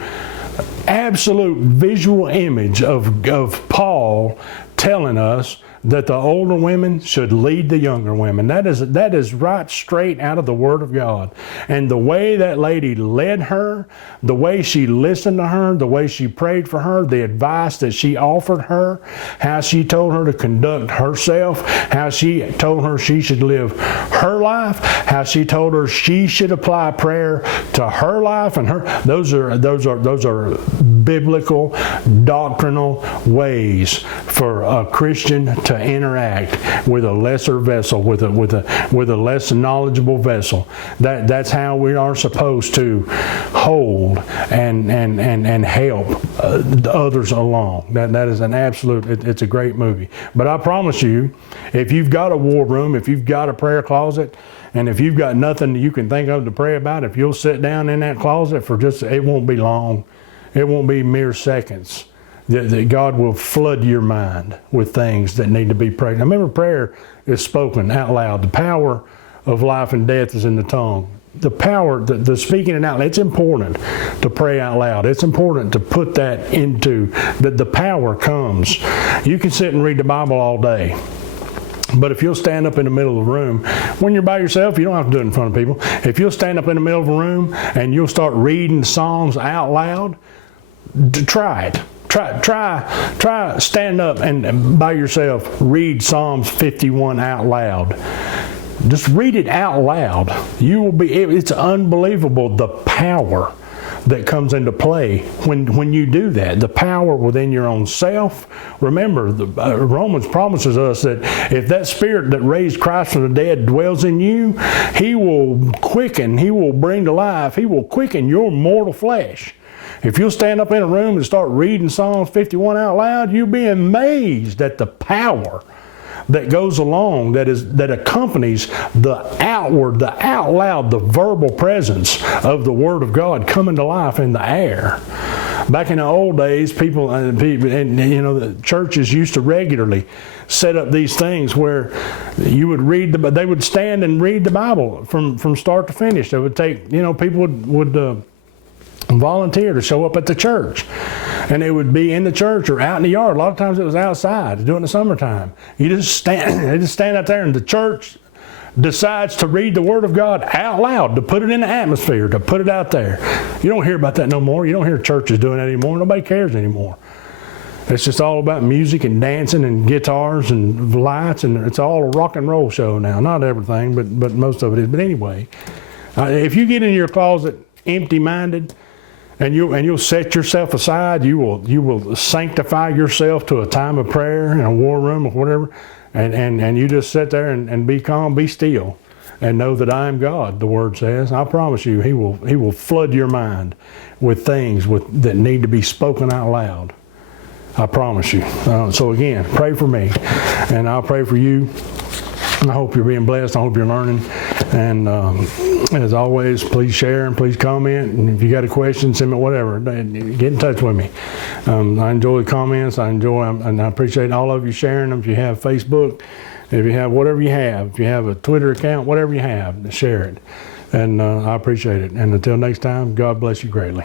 visual image of Paul telling us that the older women should lead the younger women. That is right straight out of the Word of God. And the way that lady led her, the way she listened to her, the way she prayed for her, the advice that she offered her, how she told her to conduct herself, how she told her she should live her life, how she told her she should apply prayer to her life and her. Those are biblical, doctrinal ways for a Christian to interact with a lesser vessel, with a less knowledgeable vessel. That's how we are supposed to hold and help others along. That is an absolute. It's a great movie. But I promise you, if you've got a war room, if you've got a prayer closet, and if you've got nothing you can think of to pray about, if you'll sit down in that closet for it won't be long. It won't be mere seconds. That God will flood your mind with things that need to be prayed. Now remember, prayer is spoken out loud. The power of life and death is in the tongue. The power, the speaking it out loud, it's important to pray out loud. It's important to put that into, that the power comes. You can sit and read the Bible all day. But if you'll stand up in the middle of the room, when you're by yourself, you don't have to do it in front of people. If you'll stand up in the middle of a room and you'll start reading Psalms out loud, try it. Try stand up and by yourself read Psalms 51 out loud. Just read it out loud. It's unbelievable the power that comes into play when you do that. The power within your own self. Remember, Romans promises us that if that Spirit that raised Christ from the dead dwells in you, He will bring to life, He will quicken your mortal flesh. If you'll stand up in a room and start reading Psalms 51 out loud, you'll be amazed at the power that goes along, that accompanies the out loud, the verbal presence of the Word of God coming to life in the air. Back in the old days, the churches used to regularly set up these things where you would they would stand and read the Bible from start to finish. It would take, people would volunteer to show up at the church, and it would be in the church or out in the yard. A lot of times it was outside. Do it in the summertime. They just stand out there, and the church decides to read the Word of God out loud, to put it in the atmosphere, to put it out there. You don't hear about that no more. You don't hear churches doing that anymore. Nobody cares anymore. It's just all about music and dancing and guitars and lights, and it's all a rock and roll show now. Not everything, but most of it is. But anyway, if you get in your closet empty-minded, and you'll set yourself aside, you will sanctify yourself to a time of prayer in a war room or whatever, and you just sit there and be calm, be still, and know that I am God, the Word says. I promise you, He will flood your mind with things that need to be spoken out loud. I promise you. So again, pray for me, and I'll pray for you. I hope you're being blessed. I hope you're learning. And as always, please share and please comment. And if you got a question, send me whatever. Get in touch with me. I enjoy the comments. And I appreciate all of you sharing them. If you have Facebook, if you have whatever you have, if you have a Twitter account, whatever you have, share it. And I appreciate it. And until next time, God bless you greatly.